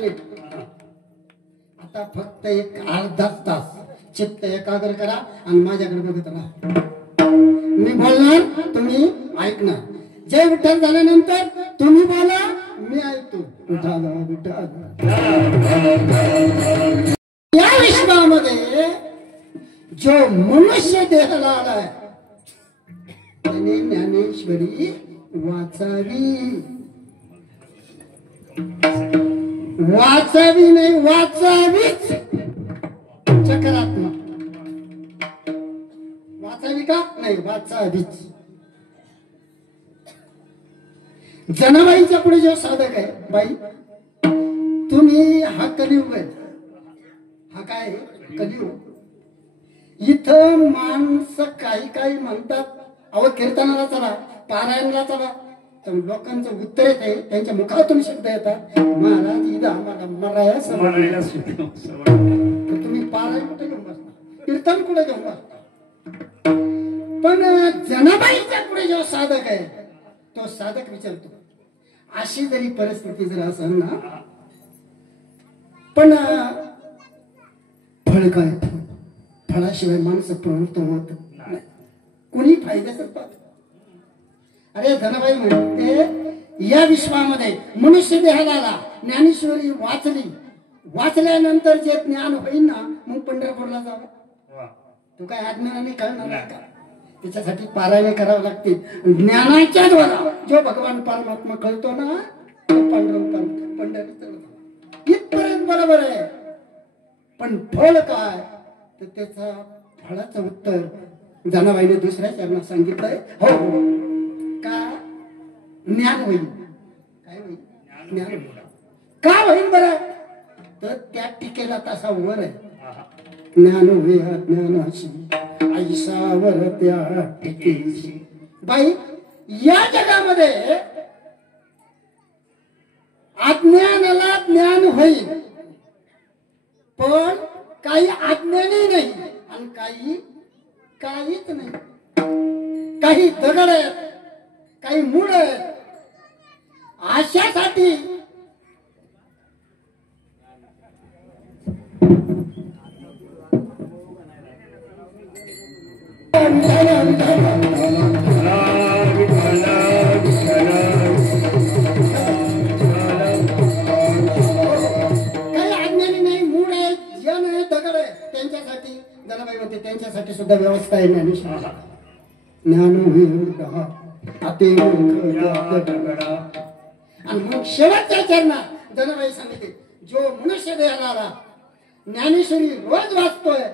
नीट. आता फक्त एक अर्धा तास चित्त एकाग्र करा आणि माझ्याकडे बघत राहा. मी बोलणार तुम्ही ऐकणार. जय विठ्ठल झाल्यानंतर तुम्ही बोला मी ऐकतो. या विश्वामध्ये जो मनुष्य देहाला आलाय त्याने ज्ञानेश्वरी वाचावी. वाचावी नाही वाचावीच. चक्रात्मक वाचावी का नाही वाचावीच. जनाबाईच्या पुढे जो साधक आहे बाई तुम्ही हा कलियुग आहे. हा काय कलियुग. इथं माणसं काही म्हणतात अहो कीर्तनाला चला पारायणाला चला तर लोकांचं उत्तर येते त्यांच्या मुखातून शब्द येतात महाराज इथं आम्हाला मराया तुम्ही पारायण कुठे घेऊन बसता कीर्तन कुठे घेऊन बसता. पण जनाबाईच्या पुढे जो साधक आहे तो साधक विचारतो अशी जरी परिस्थिती जर असेल ना पण फळ काय फळाशिवाय माणसं प्रवृत्त होत नाही. कुणी फायद्याचं पाहत. अरे धनबाई म्हणते या विश्वामध्ये मनुष्य देहाला आला ज्ञानेश्वरी वाचली. वाचल्यानंतर जे ज्ञान होईल ना मग पंढरपूरला जावं. तू काय अज्ञानाने कळणार का. त्याच्यासाठी पारायणे करावं लागते. ज्ञानाच्या द्वारा जो भगवान परमात्मा कळतो ना तो पंढरीत इथपर्यंत बरोबर आहे. पण फळ काय तर त्याचा फळाचं उत्तर जनाबाईने दुसऱ्या चरणात सांगितलंय. हो हो का ज्ञान होईल. काय होईल ज्ञान होईल. का होईल बरं तर त्या टीकेला तसा वर आहे. ज्ञान होय अज्ञानाशी ऐसावर त्या टीकेशी. बाई या जगामध्ये अज्ञानाला ज्ञान होईल पण काही अज्ञानी नाही आणि काहीच नाही. काही दगड आहेत काही मूळ आहेत. अशासाठी त्यांच्यासाठी सुद्धा व्यवस्था आहे. ज्ञान आणि मग शेवटच्या चरणात जनाबाई सांगितले जो मनुष्य देहाला आला ज्ञानेश्वरी रोज वाचतोय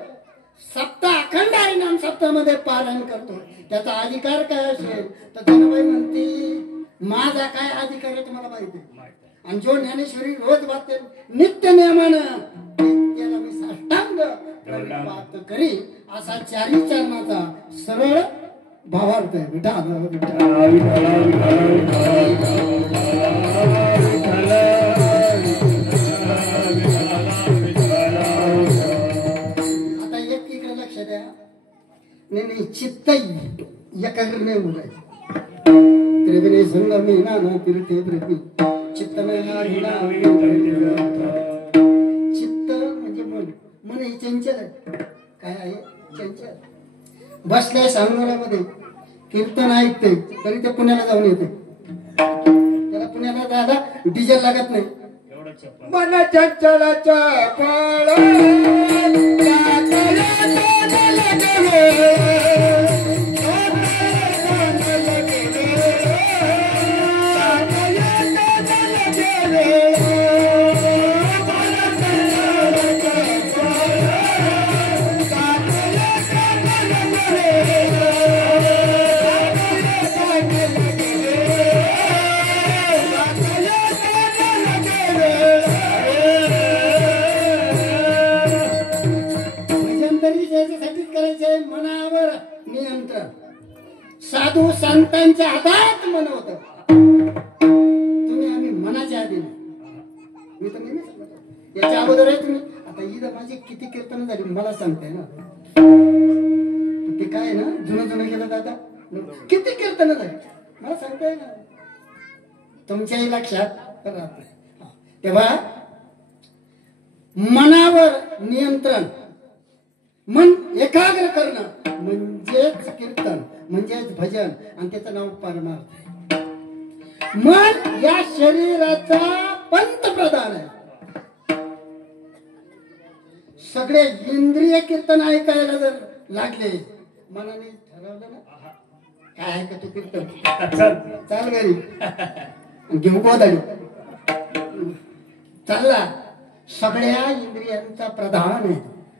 सप्ताह अखंड हरिनाम सप्ताहामध्ये पारायण करतो त्याचा अधिकार काय असेल तर जनाबाई म्हणते माझा काय अधिकार आहे तुम्हाला माहिती. आणि जो ज्ञानेश्वरी रोज वाचते नित्य नियमानं त्याला मी साष्टांग पाहत करी असा चारी चरणाचा सरळ भावार्थ आहे. आता एक इकडे लक्ष द्या. नाही चित्त एकाग्र नाही बोलायचं. त्रिवेणी संगमी नाना तीर्थे प्रेमी चित्त चित्त म्हणजे मन ही चंचल आहे. काय आहे चंचल. बसल्या सांगोल्यामध्ये कीर्तन ऐकते तरी ते पुण्याला जाऊन येते. त्याला पुण्याला जायला डिझेल लागत नाही. मन चंचलाचा फळ मनावर नियंत्रण. साधू संतांच्या हातात मन होत. तुम्ही आम्ही मनाच्या आधी मी तर नाही सांगतो याच्या अगोदर आहे तुम्ही. आता ही माझी किती कीर्तन झाली मला सांगताय ना. ते काय ना जुनं गेलं दादा किती कीर्तन झाली मला सांगताय ना. तुमच्याही लक्षात राहत. तेव्हा मनावर नियंत्रण, मन एकाग्र करणं म्हणजेच कीर्तन, म्हणजेच भजन, आणि त्याचं नाव परमार्थ. मन या शरीराचा पंतप्रधान आहे. सगळे इंद्रिय कीर्तन ऐकायला जर लागले, मनाने ठरवलं ना काय ऐकतो कीर्तन, चाल घरी घेऊ गोदाडी चालला. सगळ्या इंद्रियांचा प्रधान आहे.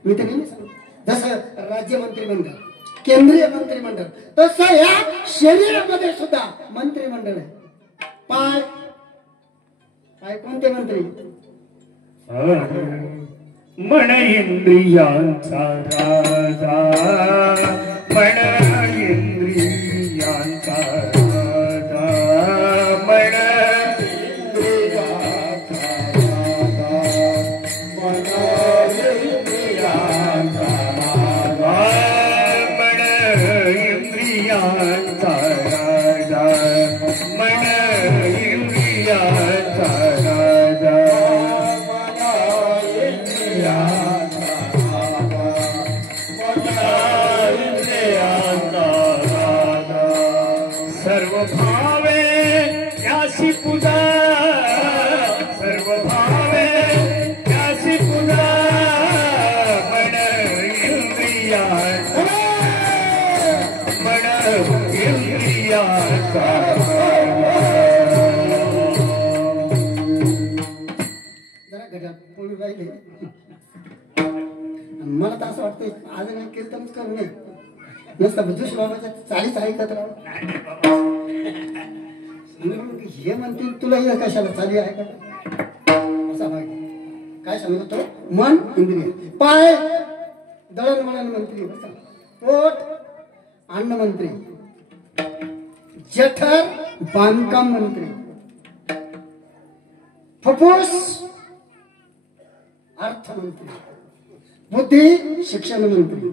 मी तर नेहमी सांगतो, जसं राज्य मंत्रिमंडळ, केंद्रीय मंत्रिमंडळ, तसं या शरीरामध्ये सुद्धा मंत्रिमंडळ आहे. पाय पाय कोणते मंत्री? मन इंद्रियांचा राजा, मन इंद्रियांचा राजा, मन इंद्रियांचा राजा, मन इंद्रियांचा राजा, मन इंद्रियांचा राजा, मन इंद्रियांचा राजा. सर्व भावे त्यासी पूजा, सर्व भावे त्यासी पूजा, मन इंद्रियांचा, मन इंद्रियांचा. जरा घरात पोळी राहिले. मला तर असं वाटतं आज नाही कीर्तनच करू नये, नुसतं भजूश बाबाच्या चाळीस ऐकत राहू. हे म्हणतील तुला हे कशाला चाली ऐकत असा भाग. काय सांगत होतो? मन इंद्रिय, पाय दळणवळण मंत्री, पोट अन्न मंत्री, जठर बांधकाम मंत्री, फुफ्फुस अर्थमंत्री, बुद्धी शिक्षण मंत्री,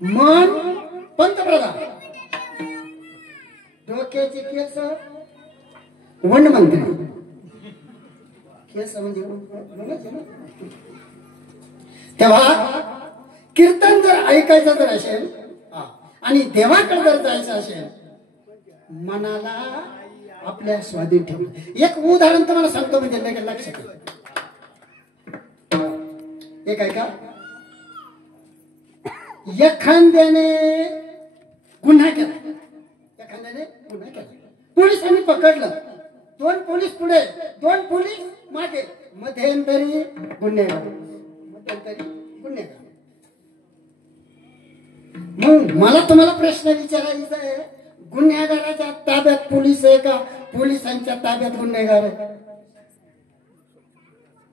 मन पंतप्रधान, डोक्याचे केस वन मंत्री. केस म्हणजे तेव्हा कीर्तन जर ऐकायचं जर असेल आणि देवाकडे जर जायचं असेल, मनाला आपल्या स्वाधीन ठेवलं. एक उदाहरण तुम्हाला सांगतो म्हणजे लगेच लक्षात येईल. एक ऐका. एखाद्याने गुन्हा केला, एखाद्याने गुन्हा केला, पोलिसांनी पकडलं. दोन पोलीस पुढे, दोन पोलीस मागे, मध्यंतरी गुन्हेगार, मध्यंतरी गुन्हेगार. मग मला तुम्हाला प्रश्न विचारायचा आहे, गुन्हेगाराच्या ताब्यात पोलीस आहे का पोलिसांच्या ताब्यात गुन्हेगार आहे?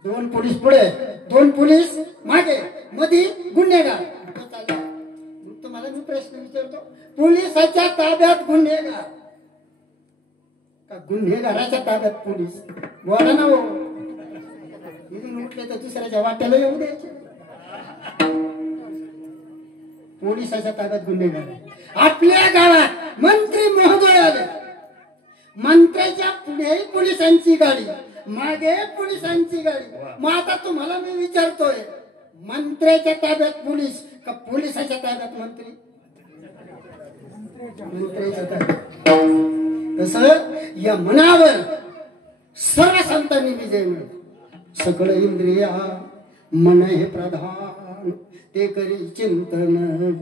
दोन पोलीस पुढे, दोन पोलीस मागे, मध्ये गुन्हेगार. तुम्हाला मी प्रश्न विचारतो, पोलिसाच्या ताब्यात गुन्हेगार का गुन्हेगाराच्या ताब्यात पोलीस? बोला ना हो. इथून उठले तर दुसऱ्याच्या वाट्याला येऊ द्यायचे. पोलिसाच्या ताब्यात गुन्हेगार. आपल्या गावात मंत्री महोदय आले, मंत्र्याच्या पुढे पोलिसांची गाडी, मागे पोलिसांची गाडी. मग आता तुम्हाला मी विचारतोय, मंत्र्याच्या ताब्यात पोलीस का पोलिसाच्या ताब्यात मंत्री? मंत्र्याच्या ताब्यात. तसं या मनावर सर्व संतांनी विजय मिळतो. सगळं इंद्रिया मन हे प्रधान, ते करी चिंतन.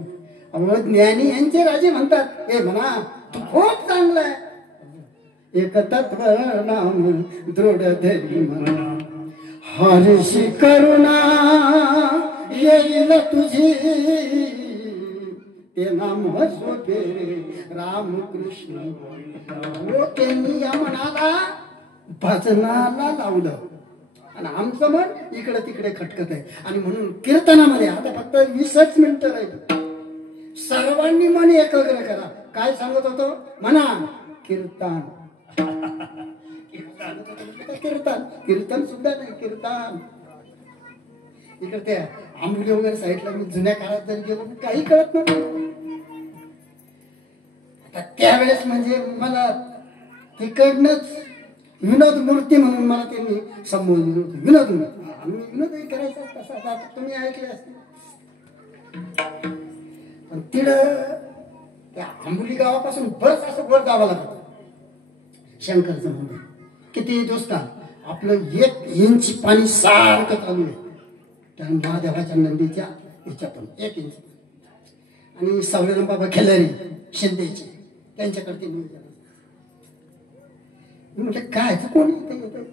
अहो ज्ञानी यांचे राजे म्हणतात, हे म्हणा तू खूप चांगला आहे, एक तत्व नाम दृढ धरी म्हणा, हरशी करुणा येईल तुझी, ते नाम सोपे रामकृष्ण. त्यांनी या मनाला भजनाला लावलं आणि आमचं मन इकडे तिकडे खटकत आहे. आणि म्हणून कीर्तनामध्ये आता फक्त 20 मिनिटं राहील. सर्वांनी मन एकाग्र करा. काय सांगत होतो? म्हणा कीर्तन. कीर्तन कीर्तन सुद्धा नाही, कीर्तन. इकडे त्या आंबुले वगैरे साईडला मी जुन्या काळात जर गेलो काही कळत नव्हतं. आता त्यावेळेस म्हणजे मला तिकडनंच विनोद मूर्ती म्हणून मला त्यांनी संबोधलं होतं. विनोद मूर्ती. आम्ही विनोदही करायचा कसा आता तुम्ही ऐकले असते. पण तिथं त्या आंबोली गावापासून बरंच असं वर जावं लागतं. शंकरचं मंदिर किती दुष्काळ आपलं 1 इंच पाणी सारखं चालू आहे त्या महादेवाच्या नंदीच्या ह्याच्यातून 1 इंच. आणि सावळेराम बाबा खिलारी शिंदेचे त्यांच्याकडे मी म्हटलं काय कोण येतं.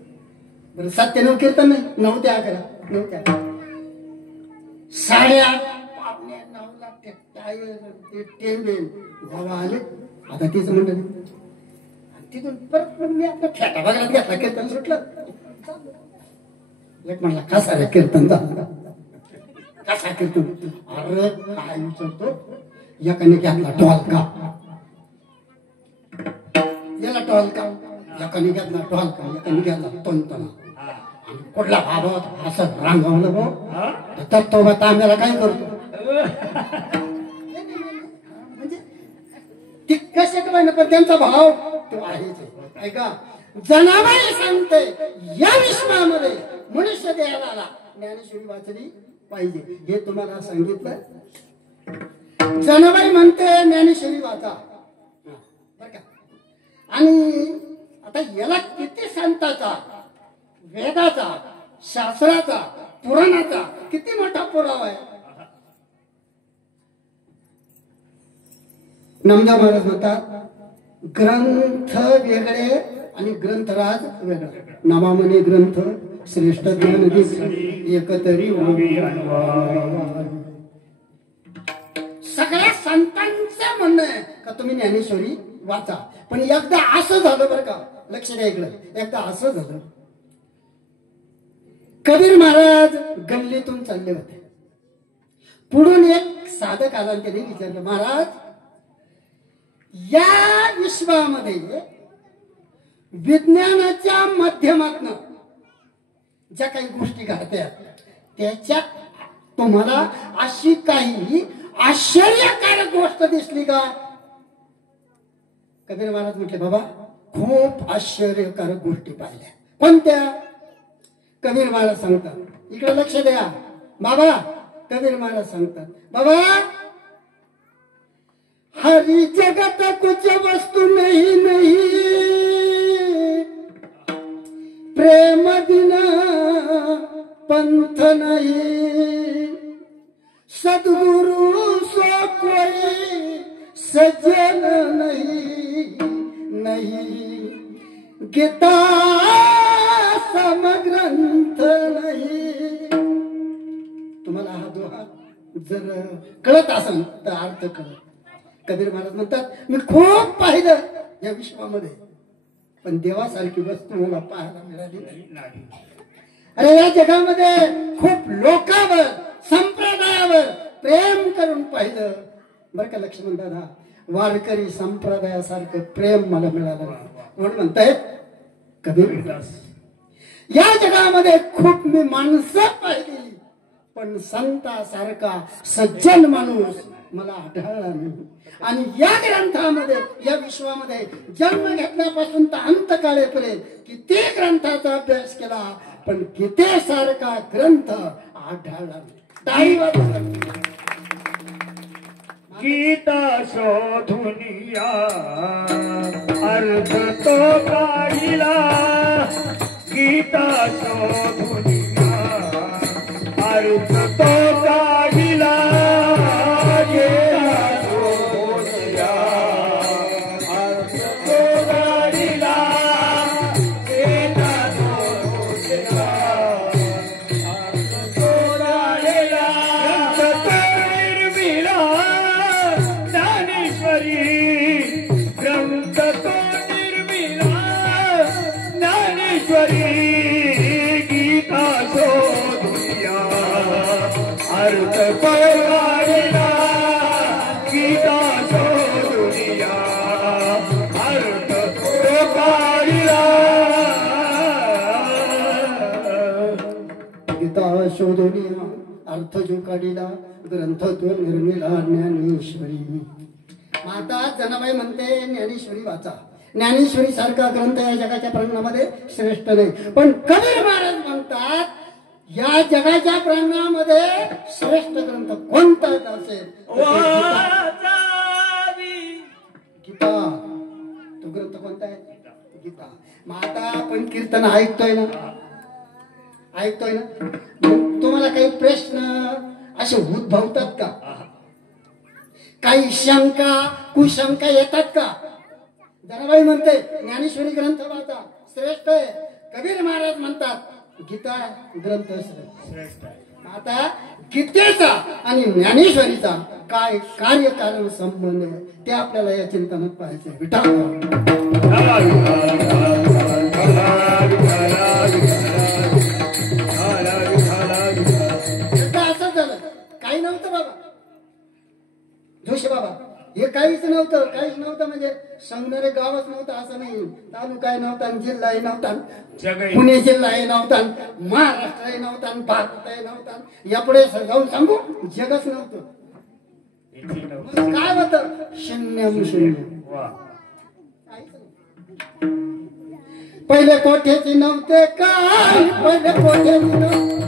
बरं 97 कीर्तन नाही 9 ते 11 9 ते 11 8:30 पावणे 9ला ते टेंबेल बाबा आले. आता तेच म्हणलं तिथून परत मी आपला फेटा बघायला घेतला. कीर्तन सुटलं. एक म्हणला कसा रे कीर्तन झालं कसा कीर्तन. अरे काय विचारतो. एकाने घेतला ढोलका याला ढोलका एकाने घेतला ढोलका एकाने घेतला तंतना. कुठला बाबा होता असं रांगवलं भाऊ तर तो बा तांब्याला काय करतो. म्हणजे ती कसे काय ना पण त्यांचा भाव तो आहेच. ऐका जनाबाई सांगते या विश्वामध्ये मनुष्य देहाला ज्ञानेश्वरी वाचली पाहिजे. हे तुम्हाला सांगितलं. जनाबाई म्हणते ज्ञानेश्वरी वाचा बर का. आणि आता याला किती संताचा वेदाचा शास्त्राचा पुराणाचा किती मोठा पुरावा आहे. नामदेव महाराज म्हणतात ग्रंथ वेगळे आणि ग्रंथराज वेगळा. नामामने ग्रंथ श्रेष्ठ ज्ञान एकतरी सगळ्या संतांचं म्हणणं आहे का तुम्ही ज्ञानेश्वरी वाचा. पण एकदा असं झालं बरं का. लक्ष द्या इकडं. एकदा असं झालं कबीर महाराज गल्लीतून चालले होते. पुढून एक साधक आला त्याने विचारलं महाराज या विश्वामध्ये विज्ञानाच्या माध्यमातून ज्या काही गोष्टी घडतात त्याच्यात तुम्हाला अशी काही आश्चर्यकारक गोष्ट दिसली का. कबीर महाराज म्हटले बाबा खूप आश्चर्यकारक गोष्टी पाहिल्या. कोणत्या. कबीर महाराज सांगतात इकडे लक्ष द्या बाबा. कबीर महाराज सांगतात बाबा हरी जगत कुछ वस्तु नहीं प्रेम बिना पंथ नहीं सद्गुरु सो कोई सज्जन नहीं गीता समग्रंथ नहीं. तुम्हाला हा दोहा जर कळत असेल तर अर्थ कळत. कबीर महाराज म्हणतात मी खूप पाहिलं या विश्वामध्ये पण देवासारखी वस्तू मला पाहायला मिळाली नाही. अरे या जगामध्ये खूप लोकांवर संप्रदायावर प्रेम करून पाहिलं बरं का. लक्ष्मण दादा वारकरी संप्रदायासारखं प्रेम मला मिळालं नाही. कोण म्हणताय कबीरदास. या जगामध्ये खूप मी माणसं पाहिली पण संतासारखा सज्जन माणूस मला आढळला नाही. आणि या ग्रंथामध्ये या विश्वामध्ये जन्म घेतल्यापासून तर अंत काळेपर्यंत किती ग्रंथाचा अभ्यास केला पण किती सारखा ग्रंथ आढळला नाही. गीता शोधुनिया अर्थ तो काढिला. गीता शोधुनिया अर्थ तो काढिला. शोधनिया अर्थ जो काढिला ग्रंथ तो निर्मिला ज्ञानेश्वरी. माता जनाबाई म्हणते ज्ञानेश्वरी वाचा. ज्ञानेश्वरी सारखा ग्रंथ या जगाच्या प्रांगणामध्ये श्रेष्ठ नाही. पण कबीर महाराज म्हणतात या जगाच्या प्रांगणामध्ये श्रेष्ठ ग्रंथ कोणताच असेल गीता. तो ग्रंथ कोणता आहे? गीता. मग आता आपण कीर्तन ऐकतोय ना, ऐकतोय ना, मग तुम्हाला काही प्रश्न असे उद्भवतात का? काही शंका कुशंका येतात का? जनाबाई म्हणते ज्ञानेश्वरी ग्रंथ वाचा श्रेष्ठ आहे. कबीर महाराज म्हणतात गीता ग्रंथ श्रेष्ठ आहे. आता गीतेचा आणि ज्ञानेश्वरीचा काय कार्यकारण संबंध आहे ते आपल्याला या चिंतनात पाहायचंय. असं झालं काही नव्हतं बाबा जोशी बाबा, हे काहीच नव्हतं. काहीच नव्हतं म्हणजे सांगणारे गावच नव्हतं असं नाही. तालुकाही नव्हता, जिल्हाही नव्हता, पुणे जिल्हाही नव्हता, महाराष्ट्रही नव्हता, भारतही नव्हता. यापुढे जाऊन सांगू जगच नव्हतं. काय होतं? शून्य शून्य. पहिले कोठ्याची नव्हते काय, पहिले कोठ्याची नव्हते,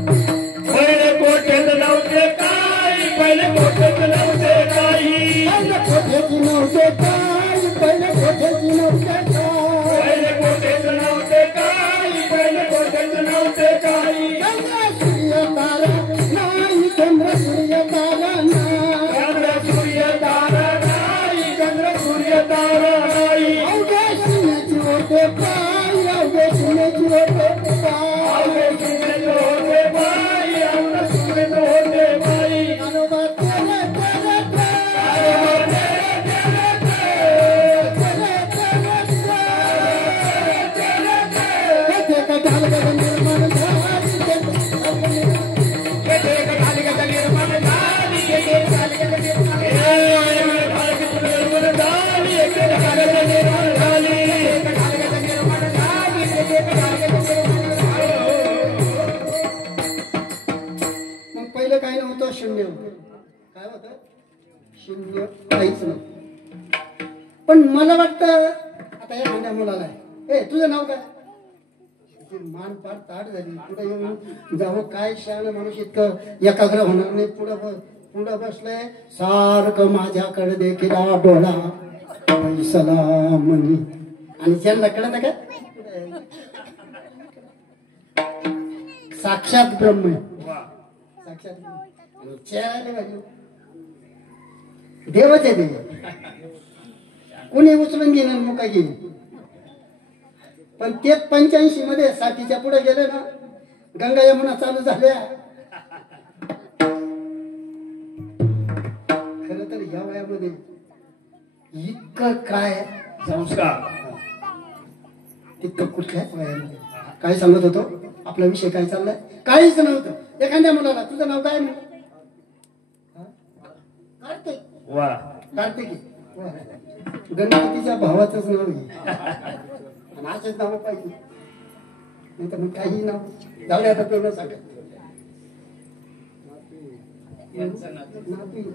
पहिले कोठ्यात नव्हते काय, पहिले कोठ्यात नव्हते काही, पहिले कोठ्याची नव्हते काय, पहिले कोठ्याची नव्हते काय, पहिले कोठ्यात नव्हते काय, पहिले कोठ्यात नव्हते काही. चंद्र सूर्य तारा नाही, चंद्र सूर्य तारा नाही, चंद्र सूर्य तारा नाही, चंद्र सूर्य तारा नाही. अवघ्या शून्याची होते पाय, अवघ्या शून्याची होते पाय, अवघे शून्याचे होते पाय, अवघे शून्याचे होते पाय. अनोबा तेरे तेरे मग पहिलं काही नव्हतं, शून्य होतं. काय होतं? शून्य, काहीच नव्हतं. पण मला वाटतं आता या माझ्या मुलाला आहे, ए तुझं नाव काय? मान पार ताट झाली. पुढे येऊन जावं काय शान माणूस इतकं एकाग्र होणार नाही. पुढं बसले सारखं माझ्याकडे देखील डोळा पैसला म्हणी. आणि त्यांना कळत काय साक्षात ब्रह्म आहे. साक्षात ब्रह्म. चेहरा बाजू देवच आहे. देव कुणी उचलून घेणार मुका घेईन. पण ते 85 मध्ये 60च्या पुढे गेले ना, गंगा यमुना चालू झाल्या. खर तर या वयामध्ये इतकं काय संस्कार तितकं कुठल्याच वयामध्ये. काय सांगत होतो? आपला विषय काय चाललाय? काहीच नव्हतं. एखाद्या मुलाला तुझं नाव काय? कार्तिक. वा कार्तिकी. गणपतीच्या भावाचंच नाव आहे. माझंच नाव पाहिजे, नाही तर मग काही नाव जाऊ आता तेवढं सांगत.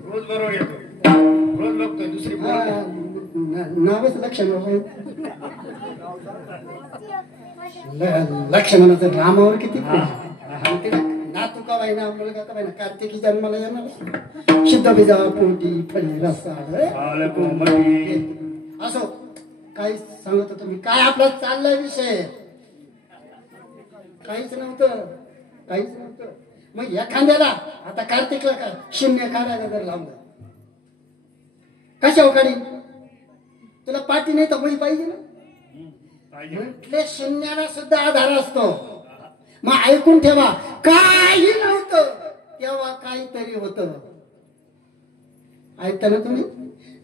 रोज बरोबर येतो, रोज बघतोय दुसरी नावच लक्ष्मण. लक्ष्मणाचं रामावर किती नातू का वाईना मुलगा का वाईना कार्तिकी जन्माला येणार. शुद्ध बीजा पोटी फळी रसाळ असो काही सांगत होतो मी. काय आपला चाललाय विषय? काहीच नव्हतं, काहीच नव्हतं. मग एखाद्याला आता कार्तिकला का शून्य काढायला जर लावलं कशा काढी? तुला पाठी नाही तर बळी पाहिजे ना. म्हटले शून्याला सुद्धा आधार असतो. मग ऐकून ठेवा, काही नव्हतं तेव्हा काहीतरी होतं. ऐकता ना तुम्ही?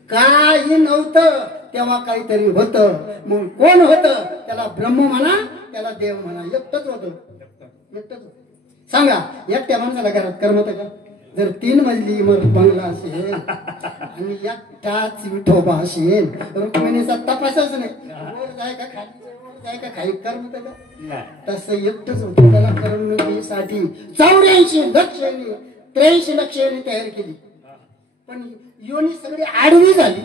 काही नव्हतं तेव्हा काहीतरी होतं. मग कोण होतं? त्याला ब्रह्म म्हणा, त्याला देव म्हणा. एकटंच होतं, एकटंच. सांगा एकट्या माणसाला घरात करमत का? जर 3 मजली बंगला असेल आणि एकटाच विठोबा असेल, रुक्मिणीचा तपासच नाही. वर जाय का खाली जाय का काही करमत का? तसं एकटंच होतं. त्याला करमणुकीसाठी 84 लक्ष 83 लक्ष तयार केली. पण योनी सगळी आडवी झाली.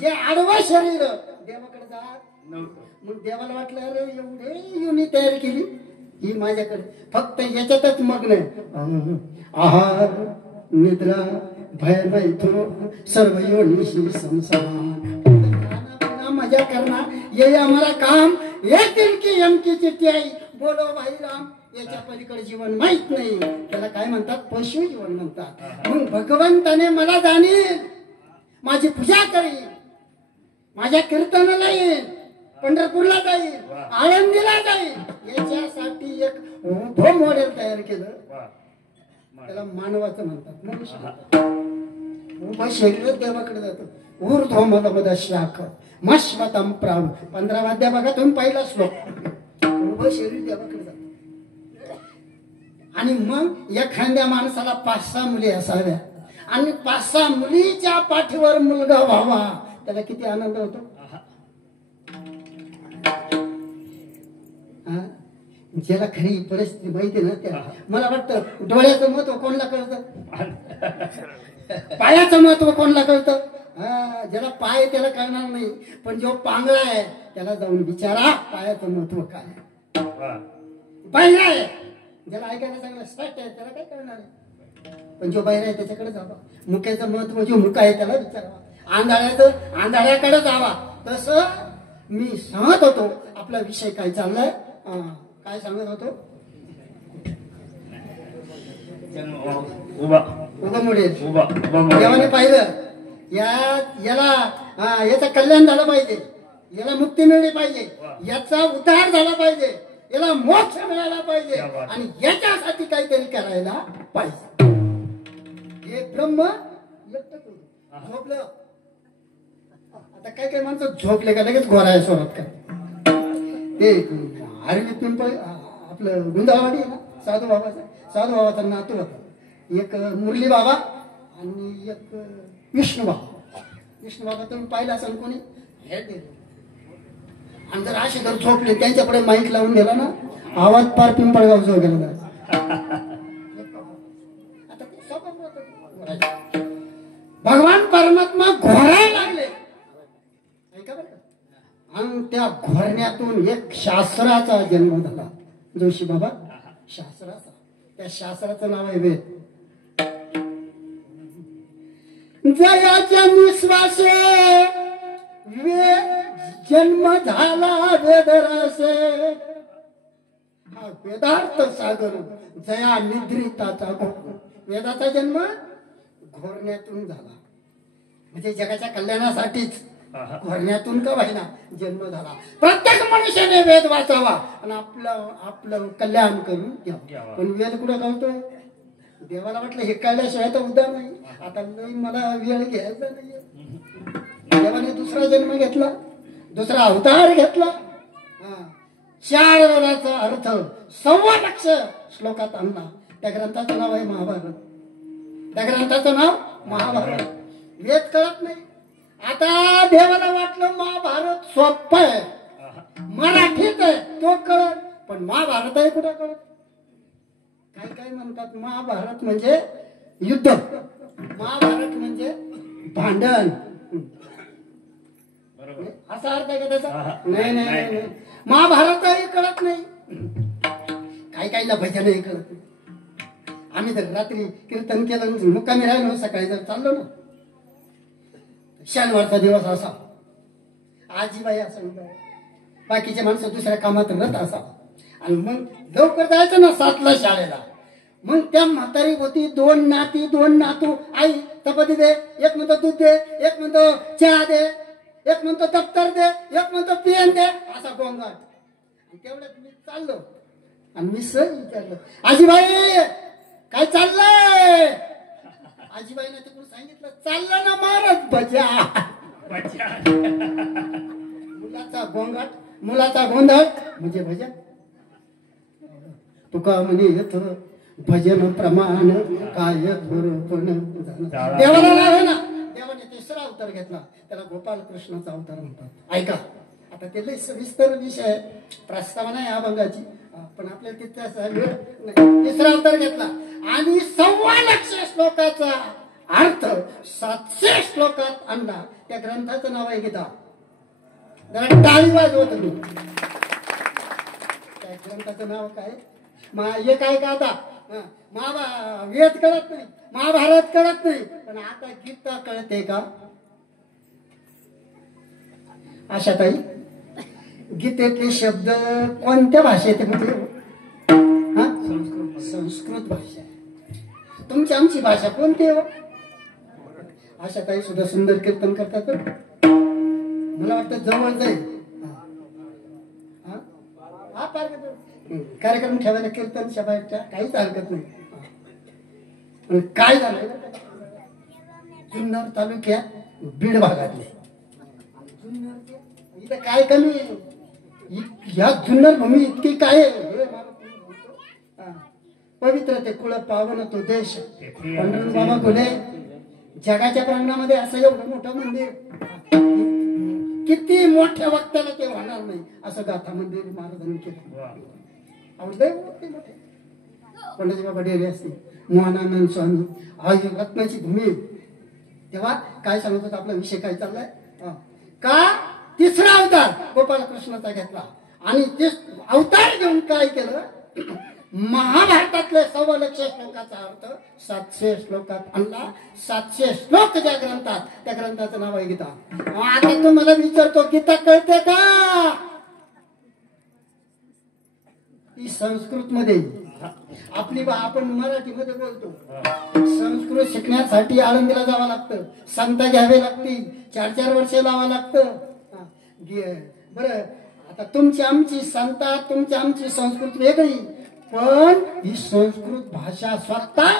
जे आडवा शरीर देवाकडे जा मग देवाला वाटलं अरे एवढे युनी तयार केली ही माझ्याकडे फक्त याच्यातच मग्न आहे. आहार निद्रा भय मैथुन सर्व योनिशी संसार मजा करना ये हमारा काम. एक दिन की यमकी चिट्ठी आई बोलो भाई राम. याच्या पलीकडे जीवन माहित नाही. त्याला काय म्हणतात पशु जीवन म्हणतात. मग भगवंताने मला जाणील माझी पूजा करील माझ्या कीर्तनाला येईल पंढरपूरला जाईल आळंदीला जाईल याच्यासाठी एक उभं मॉडेल तयार केलं. त्याला मानवाचं म्हणतात मनुष्य. उभं शरीर देवाकडे जातं. ऊर्ध्व मद शाख मश्वतम प्राण 15 अध्याय बघा तुम्ही पहिला श्लोक. उभं शरीर देवाकडे जातं. आणि मग एखाद्या माणसाला 5-6 मुली असाव्या आणि 5-6 मुलीच्या पाठीवर मुलगा व्हावा त्याला किती आनंद होतो. ज्याला खरी परिस्थिती माहिती ना त्या मला वाटतं डोळ्याचं महत्व कोणाला कळतं पायाचं महत्व कोणाला कळतं. ज्याला पाय त्याला कळणार नाही पण जो पांगळा आहे त्याला जाऊन विचारा पायाचं महत्व काय. पांगळा आहे ज्याला ऐकायला चांगलं स्पष्ट आहे त्याला काय कळणार आहे पण जो बाहेर आहे त्याच्याकडे जावा. मुक्याचं महत्व जो मुका आहे त्याला विचारावा. आंधळ्याकडे जावा. तसं मी सांगत होतो आपला विषय काय चाललाय काय सांगत होतो. देवाने पाहिलं याचं कल्याण झालं पाहिजे याला मुक्ती मिळली पाहिजे याचा उद्धार झाला पाहिजे याला मोक्ष मिळाला पाहिजे आणि याच्यासाठी काहीतरी करायला पाहिजे. हे ब्रह्म झोपलं. आता काय काय माणसं झोपले का लगेच घोराय स्वरात काय ते आरवी पिंपळ आपलं गुंदावाडी आहे ना साधू बाबाचा नातू होता. एक मुरली बाबा आणि एक विष्णू बाबा तुम्ही पाहिला असेल कोणी हे आणि जर असे जर झोपले त्यांच्याकडे माईक लावून गेला ना आवाज पार पिंपळगाव जो गेला. भगवान परमात्मा घोरायला लागले ऐका बरं का. आणि त्या घोरण्यातून एक शास्त्राचा जन्म झाला. जोशी बाबा शास्त्राचा. त्या शास्त्राचं नाव आहे वेद. जयाच्या निश्वासे वेद जन्म झाला वेदरासे. हा वेदार्थ सागर जया निद्रिताचा घोर. वेदाचा जन्म घोरण्यातून झाला म्हणजे जगाच्या कल्याणासाठीच घोरण्यातून का व्हायना जन्म झाला. प्रत्येक मनुष्याने वेद वाचावा आणि आपलं कल्याण करून घ्यावं. पण वेद कुठं कळतोय देवाला वाटलं हे कळल्याशिवाय तर उद्धार नाही. आता मला वेळ घ्यायचा नाहीये. देवाने दुसरा जन्म घेतला दुसरा अवतार घेतला. 4 वेदाचा अर्थ 1.25 लाख श्लोकात आणला. त्या ग्रंथाचं नाव आहे महाभारत. त्या ग्रंथाचं नाव महाभारत. वेद कळत नाही. आता देवाला वाटलं महाभारत सोपं आहे मराठीत आहे तो कळत पण महाभारत आहे कुठं कळत. काय म्हणतात महाभारत म्हणजे युद्ध महाभारत म्हणजे भांडण असा अर्थ आहे का त्याचा. नाही महाभारतही कळत नाही. काहीला भजनही कळत नाही. आम्ही जर रात्री कीर्तन केलं मुक्कामी राहिलो सकाळी जर चाललो ना शनिवारचा दिवस असा आजीबाई असं बाकीचे माणसं दुसऱ्या कामात रत असा आणि मग लवकर जायचं ना 7ला शाळेला. मग त्या म्हातारी होती 2 नाती 2 नातू. आई चपाती दे एक म्हणतो दूध दे एक म्हणतो चहा दे एक म्हणतो दप्तर दे एक म्हणतो पेन दे असा गोंगाट. तेवढ्यात मी चाललो आणि मी सहज विचारलं आजीबाई काय चाललंय. आजीबाईने तिकडून सांगितलं चाललं ना महाराज भजा. मुलाचा गोंगाट मुलाचा गोंधळ म्हणजे भजन. तुका म्हणे येत भजन प्रमाण काय थोरपण. देवाला लागलं ना देवाने 3रा अवतार घेतला त्याला गोपाल कृष्णाचा अवतार म्हणतात. ऐका आता ते लय सविस्तर विषय प्रस्तावना आहे अभंगाची पण आपल्याला तिथं 3रा अवतार घेतला आणि 1.25 लाख श्लोकाचा अर्थ 700 श्लोकात आणला. त्या ग्रंथाचं नाव आहे गीता. जरा टाळी वाजवत तुम्ही. त्या ग्रंथाचं नाव काय? हे काय का आता वेद कळत नाही, महाभारत कळत नाही, पण आता गीता कळते का? आशाताई, गीतेतले शब्द कोणत्या भाषेत म्हणजे? संस्कृत भाषा. तुमची आमची भाषा कोणती हो? आशाताई सुद्धा सुंदर कीर्तन करतात. मला वाटतं जवळ जाईल कार्यक्रम ठेवायला कीर्तन सभाच्या काहीच हरकत नाही. काय झालं जुन्नर तालुक्यात बीड भागातले इथं काय कमी या जुन्नर भूमी इतकी काय पवित्र ते कुळ पावन तो देश. पंढरपूर बाबा बोले जगाच्या प्रांगणामध्ये असं एवढं मोठं मंदिर किती मोठ्या वक्त्याला ते होणार नाही असं गाथा मंदिर महाराजांनी केलं. पंडित बाबा डेरे असते, मोहनानंद स्वामी, आज रत्नाची भूमी. तेव्हा काय सांगत होता, आपला विषय काय चाललाय का? तिसरा अवतार गोपालकृष्णाचा घेतला आणि ते अवतार घेऊन काय केलं? महाभारतातले 1.25 श्लोकाचा अर्थ 700 श्लोकात आणला. 700 श्लोक ज्या ग्रंथात, त्या ग्रंथाचं नाव आहे गीता. आता तुम्हाला विचारतो, गीता कळते का? ती संस्कृत मध्ये. आपली आपण मराठीमध्ये बोलतो. संस्कृत शिकण्यासाठी आळंदीला जावं लागतं, संत घ्यावे लागतील, 4-4 वर्ष लावावं लागतं. बरं, आता तुमची आमची संता, तुमची आमची संस्कृत वेगळी, पण ही संस्कृत भाषा स्वतः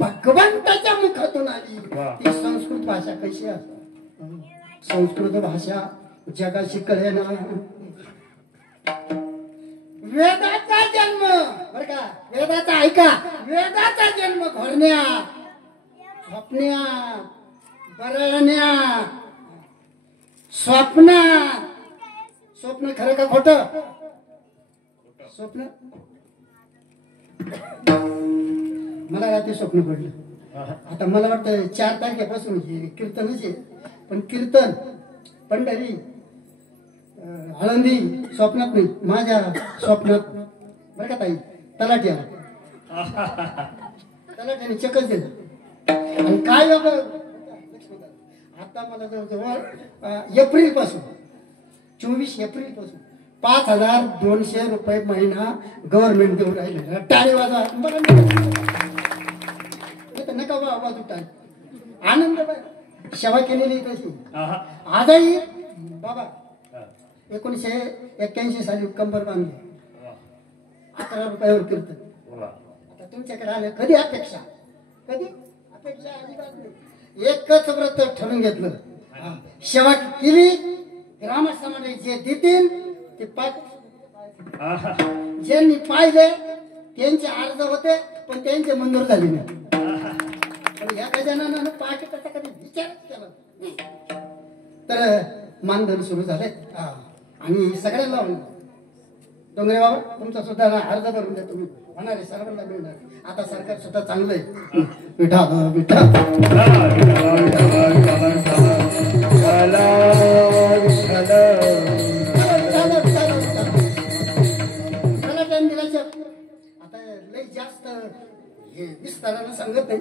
भगवंताच्या मुखातून आली. ती संस्कृत भाषा कशी असते? संस्कृत भाषा जगाशी कळेना. वेदाचा जन्म, बर का, वेदाचा ऐका, वेदाचा जन्म घोरण्या, स्वप्न्या, बरळण्या, स्वप्न. स्वप्न खरं का खोटं? स्वप्न मला रात्री स्वप्न पडलं. आता मला वाटतं 4 तारखेपासून कीर्तनच आहे, पण कीर्तन पंढरी आळंदी स्वप्नात नाही, माझ्या स्वप्नात. बरं का ताई, तलाठी आला, तलाठ्याने चकच दिलं. आणि काय आता मला जवळजवळ एप्रिल पासून 24 एप्रिल पासून 5,200 रुपये महिना गव्हर्नमेंट देऊ राहिले. टाळी वाजवा नका वाजू टाळी. आनंद सेवा केलेली कशी आजही. बाबा 1981 साली कंबर बांधली, 11 रुपयावर कीर्तन. आता तुमच्याकडे आले, कधी अपेक्षा? कधी अपेक्षा अजिबात नाही. एकच व्रत ठरवून घेतलं, सेवा केली. ग्रामस्थांमध्ये जे देतील ते ज्यांनी पाहिले त्यांचे अर्ज होते, पण त्यांचे मंजूर झाले नाही. पण एका जणांना पाकिटाचा कधी विचारच केला तर मानधन सुरू झाले. आणि सगळ्यांना डोंगरे बाबा, तुमचा सुद्धा अर्ज करून द्या, तुम्ही होणार आहे, सर्वांना मिळणार. आता सरकार सुद्धा चांगलं आहे. विठा विठा आता लई जास्त विस्तारानं सांगत नाही.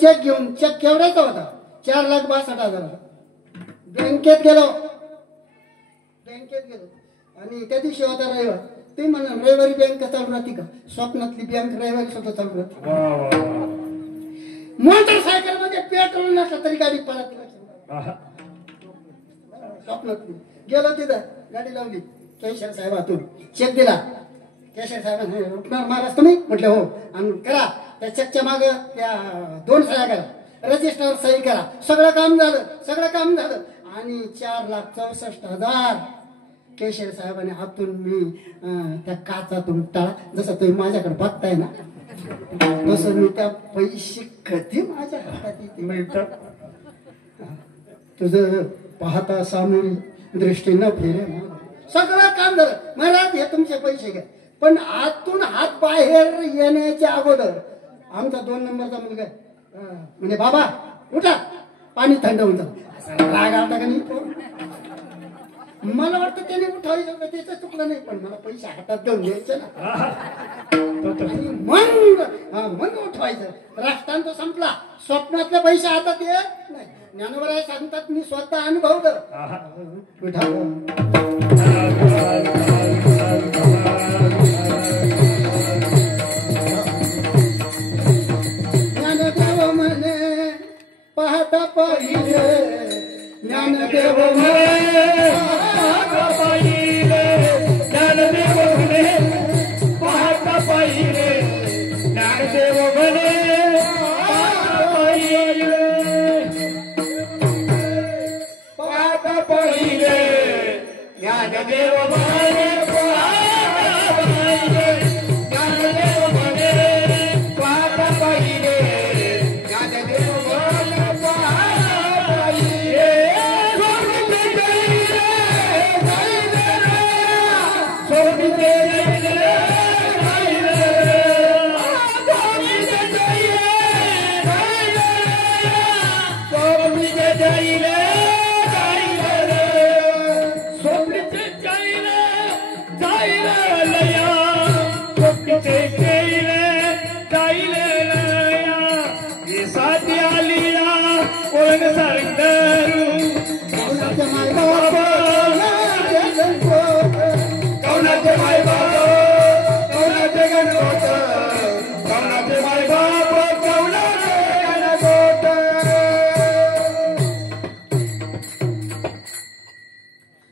चेक घेऊन, चेक केवढ्याचा होता? 4,62,000. बँकेत गेलो आणि त्या दिवशी होता रविवार. ते म्हणा रविवारी बँक चालू राहते का? स्वप्नातली बँक रविवारी स्वतः चालू राहते. मोटरसायकल मध्ये पेट्रोल नसलं तरी गाडी पळत. स्वप्नातली गेलो, तिथं गाडी लावली, कॅशियर साहेब हातून चेक दिला. कॅशियर साहेबांनी रुपणार महाराज तुम्ही? म्हटलं हो. आणि करा, त्या चेकच्या मागे त्या 2 सह्या करा, रजिस्टर सही करा. सगळं काम झालं. आणि 4,64,000 केशर साहेबांनी हातून मी त्या काचातून टाळा. जसं तुम्ही माझ्याकडे बघताय ना, तसं मी त्या पैसे कधी माझ्या हातात मिळतं. तुझं पाहता सामोरी दृष्टी न फिरे. सगळं काम झालं. महाराज हे तुमचे पैसे घ्या. पण आतून हात बाहेर येण्याच्या अगोदर आमचा 2 नंबरचा मुलगा म्हणजे बाबा उठा, पाणी थंड होऊन जातं. राग आता का नाही? मला वाटतं त्याने उठवायचं होतं, त्याचं चुकलं नाही, पण मला पैसे हातात देऊन द्यायचे ना आणि मग उठवायचं. राष्ट्रांत तो संपला. स्वप्नातले पैसे हातात येत नाही. ज्ञानोबराय सांगतात मी स्वतः अनुभवलं. ज्ञानदेव म्हणे पाहता पाहिले, ज्ञानदेव म्हणे पाहता पाहिले, ज्ञानदेव म्हणे पाहता पाहिले, ज्ञानदेव म्हणे पाहता पाहिले, ज्ञानदेव म्हणे ज्ञानदेव म्हणे पाहता पाहिले, ज्ञानदेव म्हणे पाहता पाहिले.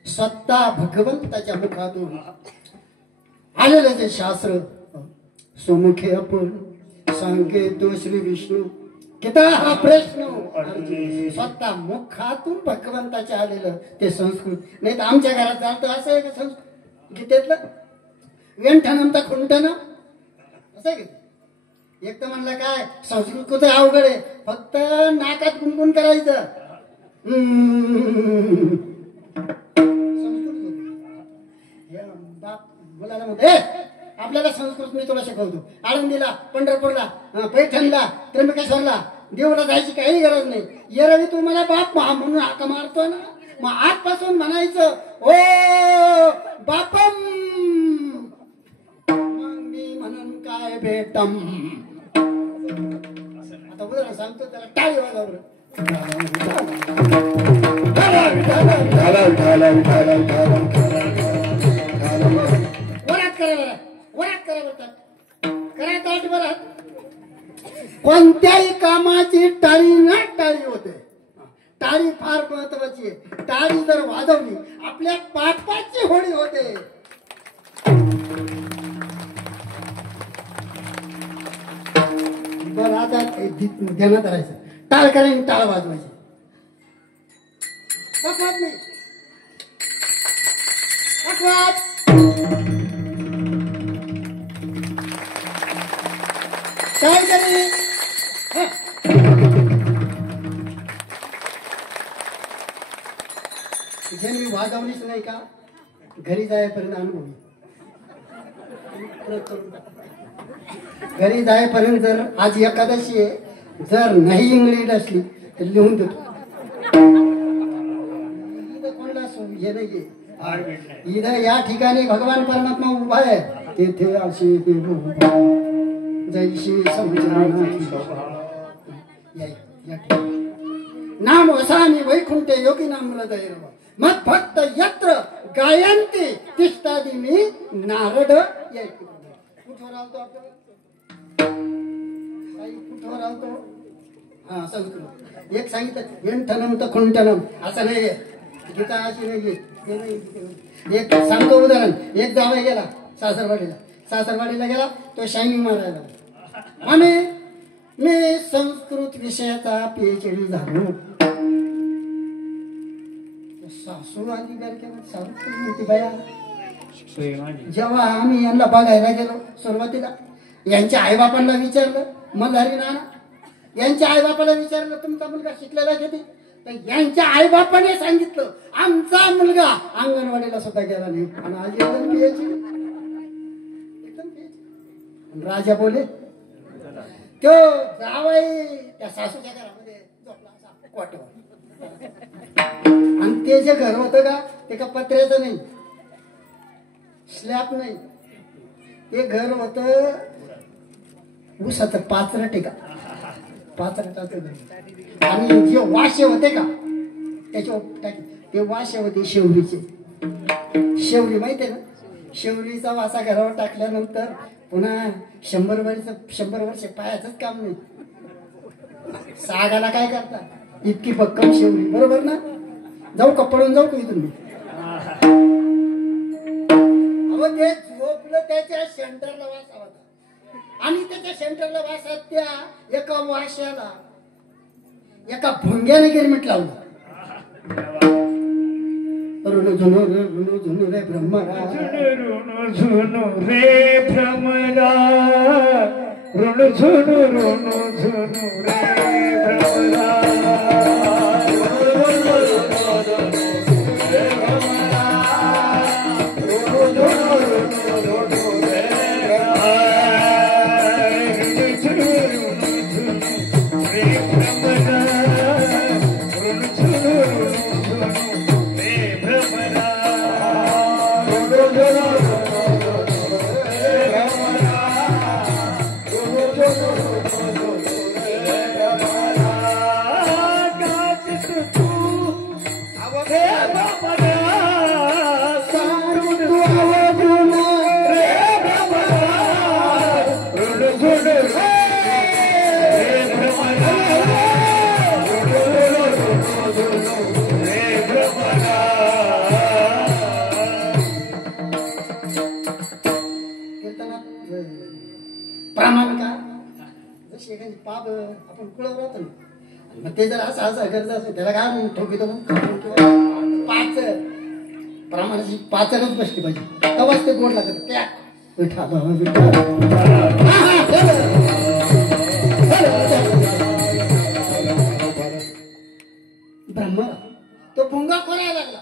स्वतः भगवंताच्या मुखातून आलेलं ते शास्त्र. सुमुखे आपण सांगे तो श्री विष्णू. किता हा प्रश्न स्वतः मुखातून भगवंताचे आलेलं ते संस्कृत. नाही तर आमच्या घरात चालतं असं आहे का संस्कृत गीतेतलं व्यंठनंत खुंटन असं आहे का? एक तर म्हणलं काय संस्कृत कुठे अवघड आहे, फक्त नाकात गुणगुण करायचं. मुलाला म्हणते आपल्याला संस्कृत मी तुला शिकवतो. आळंदीला, पंढरपूरला, पैठणला, त्र्यंबकेश्वरला, देवला जायची काही गरज नाही. येरवी तू मला बाप म्हणून हाका मारतो ना, मग आजपासून म्हणायचं ओ बापम. मग मी म्हणून काय भेटम. आता उदाहरण सांगतो, त्याला टाळी वाजवलं. कोणत्याही कामाची टाळी ना टाळी होते. टाळी फार महत्वाची आहे. टाळी जर वाजवली आपल्या पापाची होळी होते. बरं आता ध्यानात राहायचं. टाळ करायची, टाळ वाजवायची. नाही काय तरी जे मी वाजवलीच नाही का घरी जायपर्यंत अनुभव. घरी जायपर्यंत जर आज एकादशी आहे, जर नाही इंग्लिश असली तर लिहून देतो. कोणला हे नाहीये इथं या ठिकाणी भगवान परमात्मा उभा आहे. तेथे असे जैशी नाम वसानी वैकुंठे योगी नाम हृदय मत भक्त यत्र गायंती तिष्ठादी मी नारद. कुठवर आलतो आपण? कुठवर आलतो? हा संस्कृत. एक सांगितलं व्यंठनम तर खुंटनम असं नाहीये. गीता अशी नाहीये. एक सांगतो उदाहरण. एक जावई गेला सासरवाडीला गेला. तो शायनिंग मारायला म्हणे मी संस्कृत विषयाचा PhD झालो. सासू आली सासू बया. जेव्हा आम्ही यांना बघायला गेलो सुरुवातीला यांच्या आईबापांना विचारलं, मल्हारी नाना यांच्या आईबापाला विचारलं तुमचा मुलगा शिकलेला किती? तर यांच्या आईबापाने सांगितलं आमचा मुलगा अंगणवाडीला सुद्धा गेला नाही आणि आज एकदम PhD. राजा बोले तो जावई त्या सासूच्या घरामध्ये झोपला असा कोटवर. आणि ते जे घर होतं का ते का पत्र्याचं नाही, स्लॅब नाही, ते घर होतं ऊसाचं पाचरट आहे का, पाचरटाचं घर. आणि जे वाशे होते का त्याच्या ते वाशे होते शेवरीचे. शेवरी माहिती आहे ना, शेवरीचा वासा घरावर टाकल्यानंतर पुन्हा 100 वर्ष पायाचंच काम नाही. सागाला काय करता इतकी भक्कम शेवरी, बरोबर ना. जाऊ का, पळून जाऊ का इथून मी. अहो ते झोपलं त्याच्या सेंटरला वासा होता आणि त्याच्या सेंटरला वासात त्या एका वाशाला एका भुंग्याने गिरमिट लावलं. ऋणू झुनू रे ब्रह्मरा, झुनू रे भ्रमरा, ऋण झुनू रे भ्रमरा. पाप आपण कुळव राहतो ना, मग ते जर असं असं गरज असतो त्याला काय ठोकितो मग. पाच प्रमाणाची पाचरच बसली पाहिजे, तेव्हाच ते गोड लागत. त्या ब्रह्म तो भुंगा करायला लागला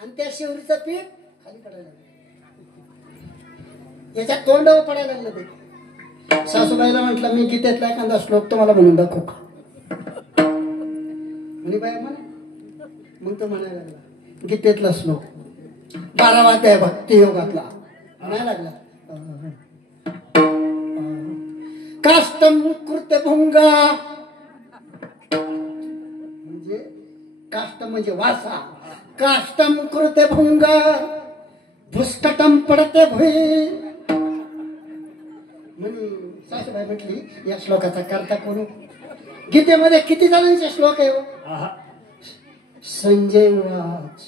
आणि त्या शेवरीचं पीठ खाली पडायला लागलं, याच्या तोंडावर पडायला लागलं. ते सासूबाईला म्हटलं मी गीतेतला एखादा श्लोक तुम्हाला म्हणून दाखवू का. म्हणे बाई म्हणा. मग तो म्हणायला लागला गीतेतला श्लोक 12वा अध्याय भक्ती योगातला म्हणायला लागला. काष्टम कृत्य भुंगा, म्हणजे काष्ट म्हणजे वासा. काष्टम कृत्य भुंगा भुस्कटम पडते भुई. म्हणे सासूबाई म्हटली या श्लोकाचा करता कोण. गीतेमध्ये किती जणांचे श्लोक आहे. संजय वाच,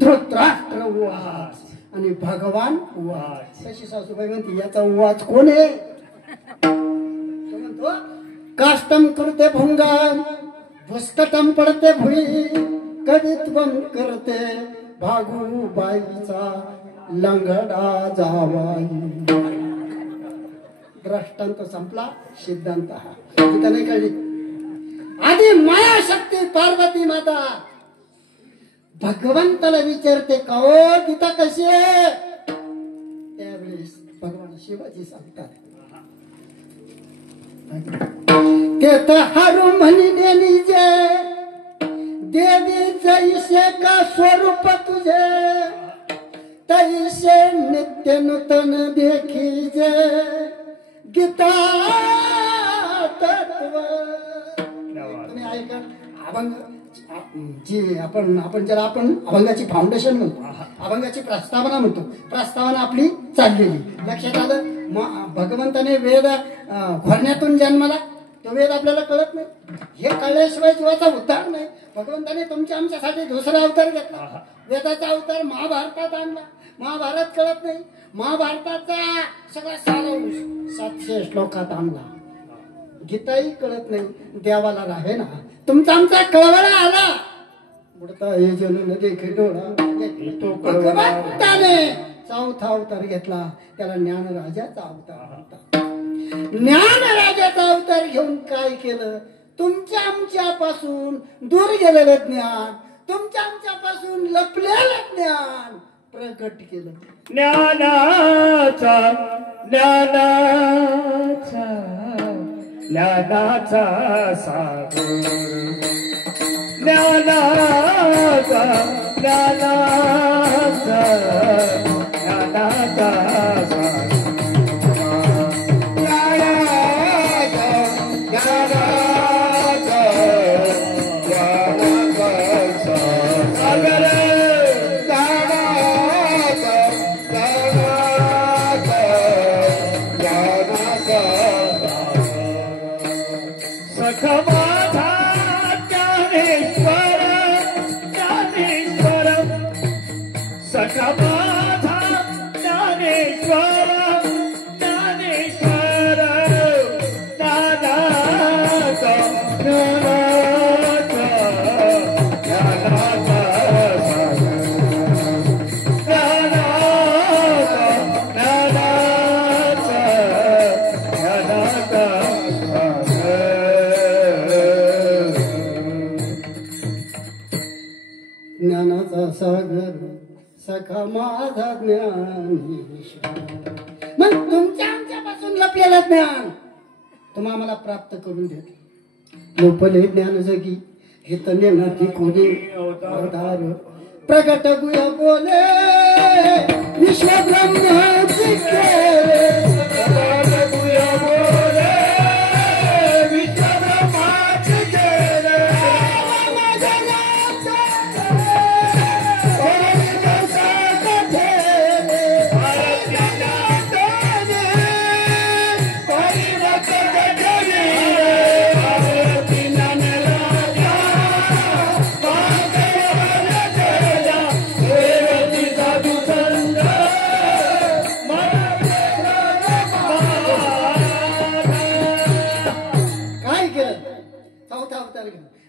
धृतराष्ट्र वाच आणि भगवान वाच. तशी सासूबाई म्हणते याचा वाच कोण आहे. म्हणतो काष्टम करते भुंगा भुस्कटम पडते भुई, कवित्वम करते भागू बाईचा लंगडा जावाई. दृष्टांत संपला, सिद्धांत हा. गीता नाही कळली. आधी माया शक्ती पार्वती माता भगवंताला विचारते का ओ गीता कशी आहे. त्यावेळेस भगवान शिवाजी सांगतात ते तर हारू म्हणी देणी जे देवी जैसे का स्वरूप तुझे, तैसे नित्य नूतन देखी जे गीता तत्व. तुम्ही ऐका अभंग जी आपण ज्याला आपण अभंगाची फाउंडेशन म्हणतो, अभंगाची प्रस्तावना म्हणतो. प्रस्तावना आपली चाललेली लक्षात आलं. भगवंताने वेद घोरण्यातून जन्माला, तो वेद आपल्याला कळत नाही. हे कळल्याशिवाय जीवाचा उद्धार नाही. भगवंताने तुमच्या आमच्यासाठी दुसरा अवतार घेतला. वेदाचा अवतार महाभारतात आणला. महाभारत कळत नाही. महाभारताचा सगळा सारांश 700 श्लोकात आणला. गीताही कळत नाही. देवाला राहे ना तुमचा आमचा कळवळा आला. बुडता हे जन देखे डोळा. भगवंताने चौथा अवतार घेतला. त्याला ज्ञानराजाचा अवतार होता. ज्ञानराजाचा अवतार घेऊन काय केलं. तुमच्या आमच्यापासून दूर गेलेलं ज्ञान, तुमच्या आमच्यापासून लपलेलं ज्ञान प्रकट केलं. ज्ञानाचा ज्ञानाचा ज्ञानाचा सागर, ज्ञानाचा ज्ञानाचा ज्ञानाचा ज्ञानाचा सागर सखा माझा ज्ञानेश्वर. मग तुमच्या आमच्यापासून लपलेलं ज्ञान तुम्हा आम्हाला प्राप्त करून देत. लोपले ज्ञान जगी हे तने नदी कोणी अवतार प्रगट गुय बोले विश्व ब्रह्माची केले. प्रगट गुय बोले विश्व ब्रह्माची केले.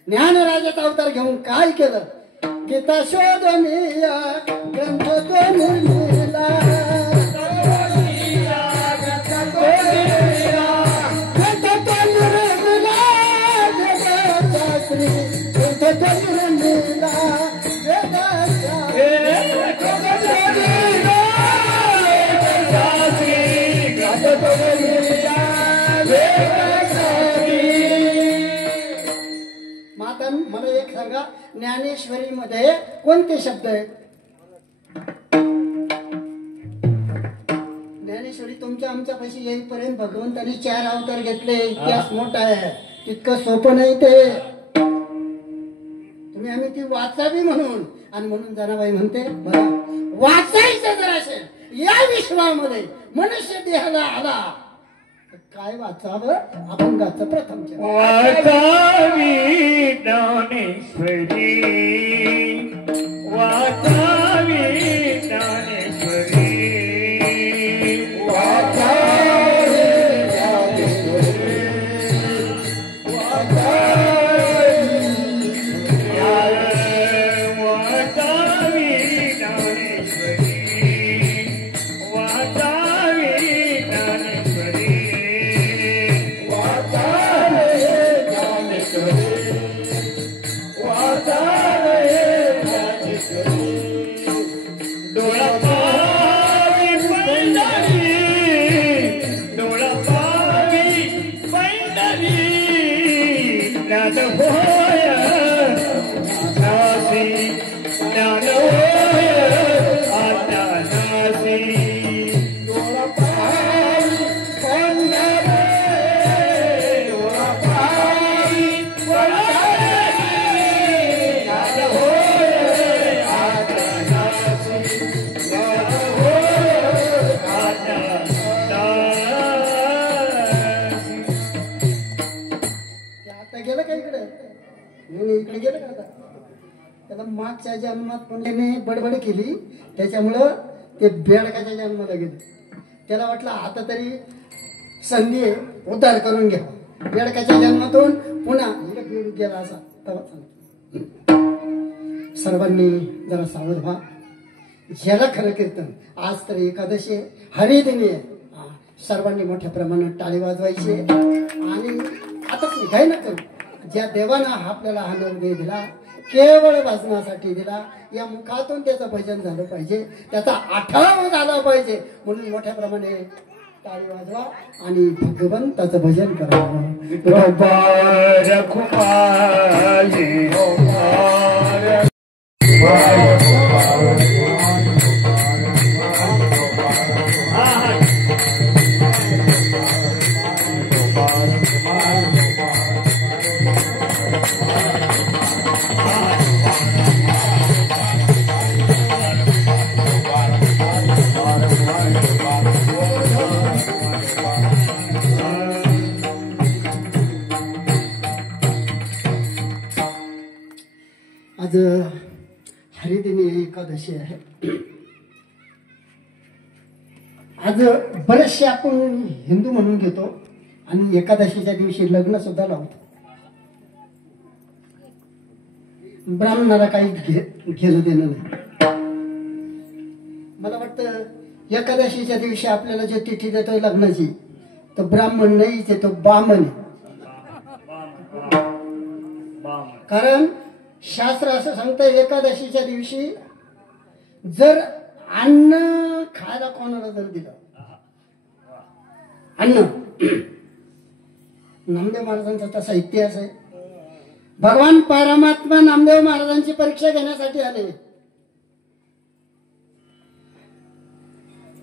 ज्ञानराजाचा अवतार घेऊन काय केलं. गीता शोधनिया ग्रंथ तो निर्मिला. ग्रंथ तो निर्मिला जगशास्त्री. ग्रंथ तो निर्मिला माता. मला एक सांगा, ज्ञानेश्वरी मध्ये कोणते शब्द आहेत? ज्ञानेश्वरी तुमच्या आमच्या पैसे येईपर्यंत भगवंतांनी 4 अवतार घेतले. इतिहास मोठा आहे, तितकं सोपं नाही ते. तुम्ही आम्ही ती वाचावी म्हणून, आणि म्हणून जनाबाई म्हणते बघा, वाचायचं जर असेल या विश्वामध्ये मनुष्य देहाला आला काय वाचावं. अभंगाचं प्रथम वाचावी ज्ञानेश्वरी. वाचावी ज्ञानेश्वरी. वाचावी ज्ञानेश्वरी. वाचावी ज्ञानेश्वरी. वाचावी ज्ञानेश्वरी. इकडे गेलं का? त्याला मागच्या जन्मात कोणी बडबड केली, त्याच्यामुळं ते बेडकाच्या जन्माला गेले. त्याला वाटलं आता तरी संधी उद्धार करून घ्या. बेडकाच्या जन्मातून पुन्हा बेड गेला असा. सर्वांनी जरा सावध व्हा. ज्याला खरं कीर्तन, आज तर एकादशी हरिदिनी आहे, सर्वांनी मोठ्या प्रमाणात टाळी वाजवायची आणि आता काय न करू. ज्या देवानं आपल्याला हा निर्णय दिला, केवळ वाचनासाठी दिला, या मुखातून त्याचं भजन झालं पाहिजे, त्याचा आठवण झाला पाहिजे, म्हणून मोठ्या प्रमाणे टाळी वाजवा आणि भगवंताचं भजन करावं. आज हरिदिनी एकादशी आहे. आज बरेचसे आपण हिंदू म्हणून घेतो आणि एकादशीच्या दिवशी लग्न सुद्धा लावतो. ब्राह्मणाला काही घेणं देणं नाही. मला वाटतं एकादशीच्या दिवशी आपल्याला जे तिथी देतोय लग्नाची तो ब्राह्मण नाहीच आहे, तो बामण आहे. कारण शास्त्र असं सांगतं एकादशीच्या दिवशी जर अन्न खायला कोणाला जर दिलं अन्न, नामदेव महाराजांचा तसा इतिहास आहे. भगवान परमात्मा नामदेव महाराजांची परीक्षा घेण्यासाठी आले.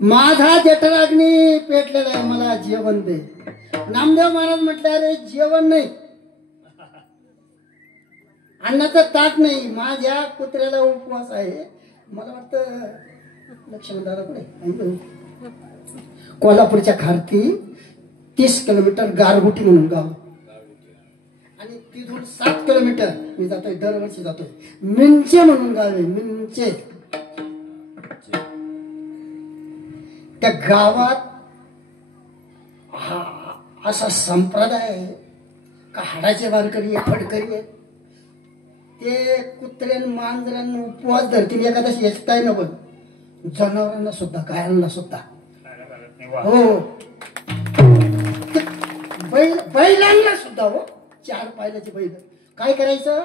माझा जठराग्नी पेटलेला आहे, मला जेवण दे. नामदेव महाराज म्हटले अरे जेवण नाही, अन्नाचं ताट नाही, माझ्या कुत्र्याला उपवास आहे. मला वाटतं लक्ष्मण दादा पुढे कोल्हापूरच्या खारती 30 किलोमीटर गारगुटी म्हणून गाव आणि तिथून 7 किलोमीटर मी जातोय, दरवर्षी जातोय. मिंचे म्हणून गाव आहे, मिंचे. त्या गावात असा संप्रदाय आहे का हाडाचे वारकरी फडकरी आहेत. ते कुत्र्यान मांजरांना उपवास धरतील एखाद्या येताय न पण जनावरांना सुद्धा, गायांना सुद्धा. हो, बैलांना सुद्धा. हो, 4 पायलाचे बैल काय करायचं,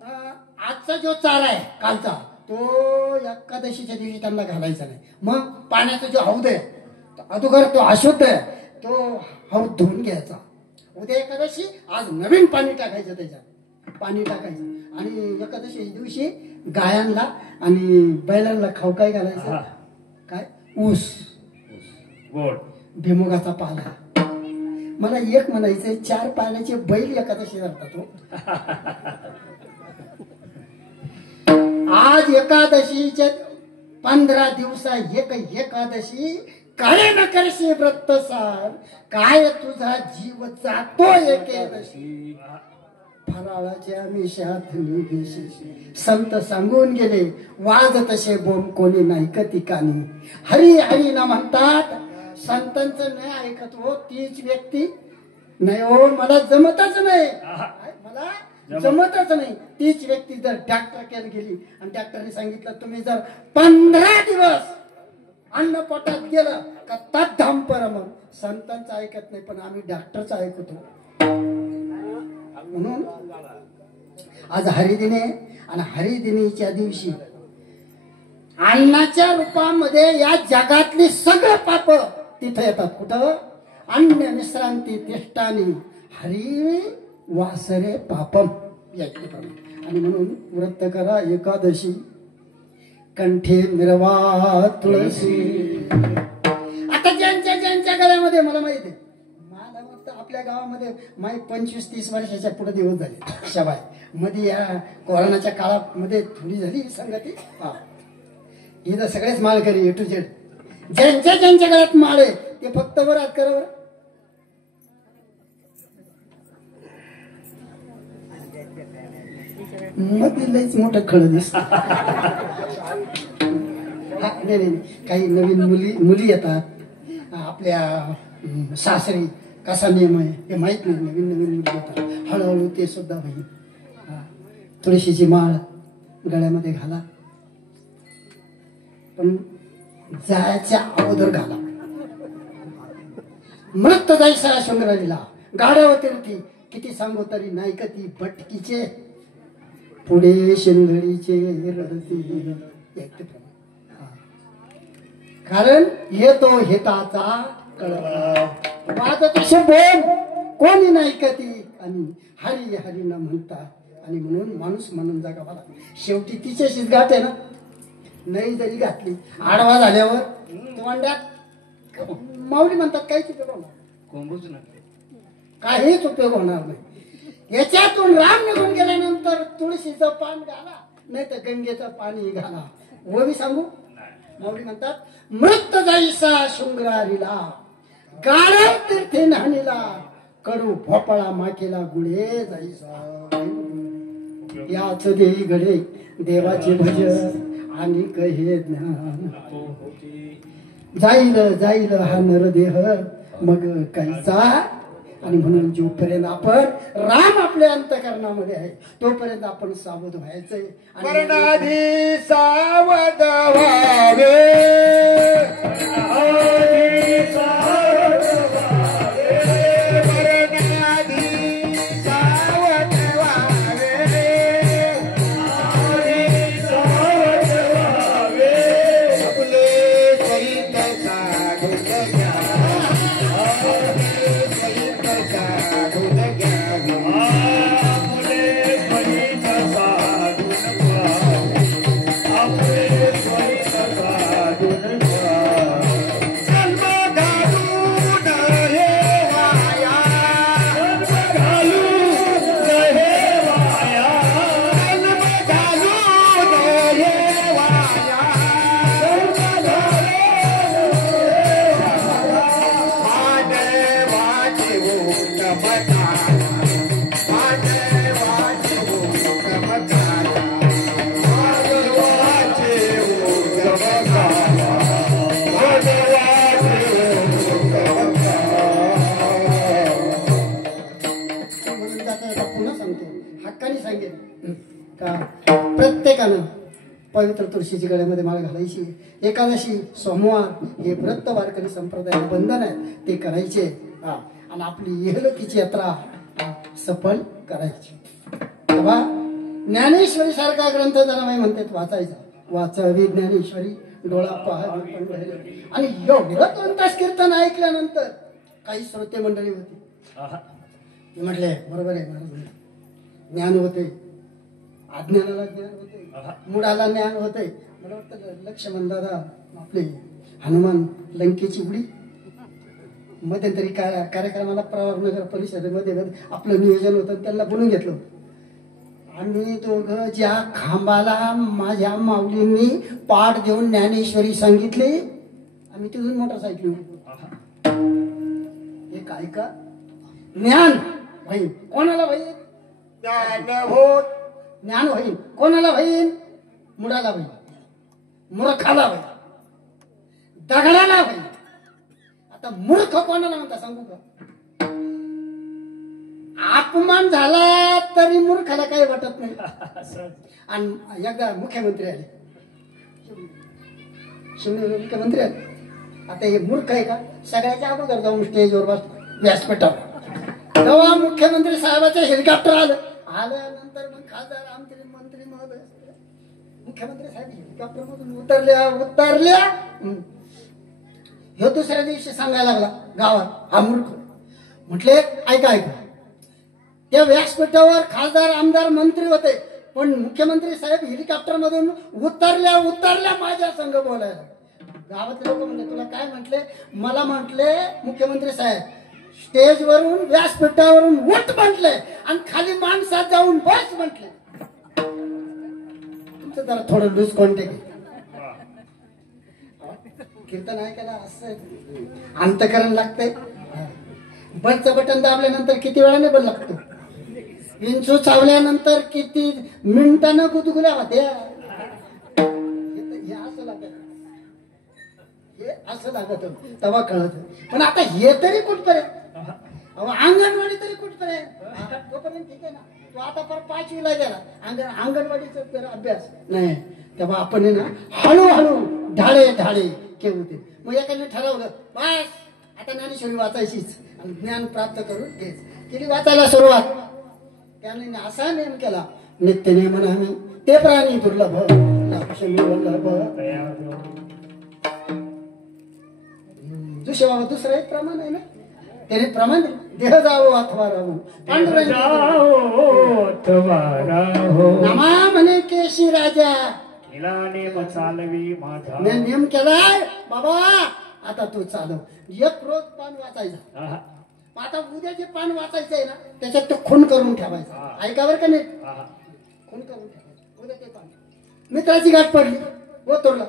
आजचा जो चारा आहे कालचा तो एकादशीच्या दिवशी त्यांना घालायचा नाही. मग पाण्याचा जो हौद आहे अगोदर तो अशुद्ध आहे, तो हौद धुवून घ्यायचा. उद्या एकादशी, आज नवीन पाणी टाकायचं, त्याच्यात पाणी टाकायचं. आणि एकादशी दिवशी गायांना आणि बैलांना खाऊ काय घालायचं, काय ऊस, भिमुगाचा पाला. मला एक म्हणायचंय, 4 पाण्याचे बैल एकादशी धरतात. हो, आज एकादशीच्या 15 दिवसा एक एकादशी काळे न करशी व्रत सार, काय तुझा जीव जातो एकादशी. फराळाच्या मिशात निघेशी संत सांगून गेले, वाज तसे बोम कोणी नाही कती कानी. हरी हरी न म्हणतात, संतांचं नाही ऐकत. हो, तीच व्यक्ती नाही. हो, मला जमतच नाही, मला जमतच नाही. तीच व्यक्ती जर डॉक्टरकडे गेली आणि डॉक्टरने सांगितलं तुम्ही जर 15 दिवस अन्न पोटात गेलं का तद्धाम परम, संतांचं ऐकत नाही पण आम्ही डॉक्टरचं ऐकतो. म्हणून आज हरिदिने आणि हरिदिनीच्या दिवशी अन्नाच्या रूपामध्ये या जगातली सगळं पाप तिथे येतात. कुठं, अन्न विश्रांती तिष्ठानी हरी वासरे पापम. आणि म्हणून व्रत करा एकादशी, कंठे मिरवा तुळशी. आता ज्यांच्या गळ्यामध्ये, मला माहिती आहे, मला वाटतं आपल्या गावामध्ये माई 25-30 वर्षाच्या पुढे दिवस झाले. शबाय मध्ये या कोरोनाच्या काळामध्ये थोडी झाली संगती. इथं सगळेच माळकरी A to Z. ज्यांच्या गळ्यात माळ आहे ते फक्त वर हात करा बरं. मध्ये लईच मोठं खळ दिसत. नाही, काही नवीन मुली येतात आपल्या सासरी. कसा नियम आहे हे माहित नाही. नवीन मुली येतात, हळूहळू ते सुद्धा होईल. तुळशीची माळ गळ्यामध्ये घाला, पण जायच्या अगोदर घाला. मृत जायचा शृंगारीला गाड्यावरती किती सांगू तरी नाही कधी भटकीचे पुढे शेंगडीचे रडती. कारण येतो हेताचा कळवा, वाजत बोल कोणी नाही कधी आणि हरी हरी न म्हणता आणि म्हणून माणूस म्हणून जगावा लागतो. शेवटी तिच्याशीच गाठ आहे ना. नाही जरी घातली आडवा झाल्यावर तोंडात माऊली म्हणतात काहीच उपयोग होणार कोंबूच नका. काहीच उपयोग होणार नाही. याच्यातून राम निघून गेल्यानंतर तुळशीचं पान घाला नाही तर गंगेचं पाणी घाला. ओवी सांगू माऊली म्हणतात मृत जाईसा शृंगारीला गाळव तीर्थे न्हाणीला कडू भोपळा माकेला गुळे जाईसा. याच देई घडे देवाचे भजन आणि कहे ज्ञान. जाईल जाईल हा नरदेह मग काहीचा. आणि म्हणून जोपर्यंत आपण राम आपल्या अंतःकरणामध्ये आहे तोपर्यंत आपण सावध व्हायचंय. मरणाधी सावध व्हावे. प्रत्येकानं पवित्र तुळशीची गळ्यामध्ये माळ घालायची. एकादशी सोमवार हे व्रत वारकरी संप्रदायाचे बंधन आहे ते करायचे. आणि आपली इहलोकीची यात्रा सफल करायची. तेव्हा ज्ञानेश्वरी सारखा ग्रंथ जनाबाई म्हणतात वाचायचा. वाचावी ज्ञानेश्वरी डोळा पहावी पंढरी. आणि एवढं 2 तास कीर्तन ऐकल्यानंतर काही श्रोते मंडळी होती ते म्हटले बरोबर आहे महाराज ज्ञान होते अज्ञानाला ज्ञान होते मुडाला ज्ञान होते. मला वाटतं लक्ष्मण दादा आपले हनुमान लंकेची उडी मध्यंतरी कार्यक्रमाला प्रवारनगर परिषदेमध्ये आपलं नियोजन होतं त्यांना बोलून घेतलं. आम्ही दोघं ज्या खांबाला माझ्या माऊलींनी पाठ देऊन ज्ञानेश्वरी सांगितली आम्ही तिथून मोटरसायकल एक ऐका ज्ञान होईल कोणाला होईल ज्ञान होईल कोणाला होईल मुडाला होईल मूर्खाला होईल दगडाला होईल. आता मूर्ख कोणाला म्हणता सांगू का. अपमान झाला तरी मूर्खाला काही वाटत नाही. आणि एकदा मुख्यमंत्री आले शिवनेरी मुख्यमंत्री आले. आता हे मूर्ख आहे का सगळ्याच्या अगोदर जाऊन स्टेजवर बसतो व्यासपीठावर. तेव्हा मुख्यमंत्री साहेबाचं हेलिकॉप्टर आल्यानंतर मग खासदार आमचे मंत्री महोदय मुख्यमंत्री साहेब हेलिकॉप्टर मधून उतरल्या हे दुसऱ्या दिवशी सांगायला लागला गावात हा मूर्ख. म्हटले ऐका त्या व्यासपीठावर खासदार आमदार मंत्री होते पण मुख्यमंत्री साहेब हेलिकॉप्टर मधून उतरल्या माझ्या संघ बोलायला. गावातले लोक म्हणले तुला काय म्हटले. मला म्हटले मुख्यमंत्री साहेब स्टेजवरून व्यासपीठावरून उठ म्हटले आणि खाली माणसात जाऊन बस म्हटले. तुमचं जरा थोडं लूज कॉन्टॅक्ट कीर्तन ऐकायला असं अंतकरण लागतंय. बसचं बटन दाबल्यानंतर किती वेळाने बल लागतो. विंचू चावल्यानंतर किती मिनिटानं गुदगुल्या होत्या. हे असं लागत हे असं लागत तेव्हा कळत. पण आता हे तरी कुठपर्यंत अंगणवाडी तरी कुठपर्यंत तोपर्यंत ठीक आहे ना. तो आता पर 5वीला गेला अंगणवाडीचा अभ्यास नाही. तेव्हा आपण ना हळूहळू ढाळे केवते. मग एकाने ठरवलं बस आता ज्ञानेश्वरी वाचायचीच आणि ज्ञान प्राप्त करून घ्यायच. केली वाचायला सुरुवात. त्याने असा नेम केला नित्य नेमन आम्ही ते प्राणी दुर्लभ दुसरं एक प्रमाण आहे ना त्याने प्रमाण देह जावो अथवा राहू पांडुरंग जाओ अथवा राहो नमा म्हणे केशी राजा केला नेम चालवी माझा नियम केलाय बाबा आता तू चालव एक रोज पान वाचायचं आहा, आता उद्या जे पान वाचायचं आहे ना त्याच्यात तो खून करून ठेवायचा ऐका बरं का नाही आहा. खून करून ठेवायचं उद्या ते पान मित्राची गाठ पडली बोतोरला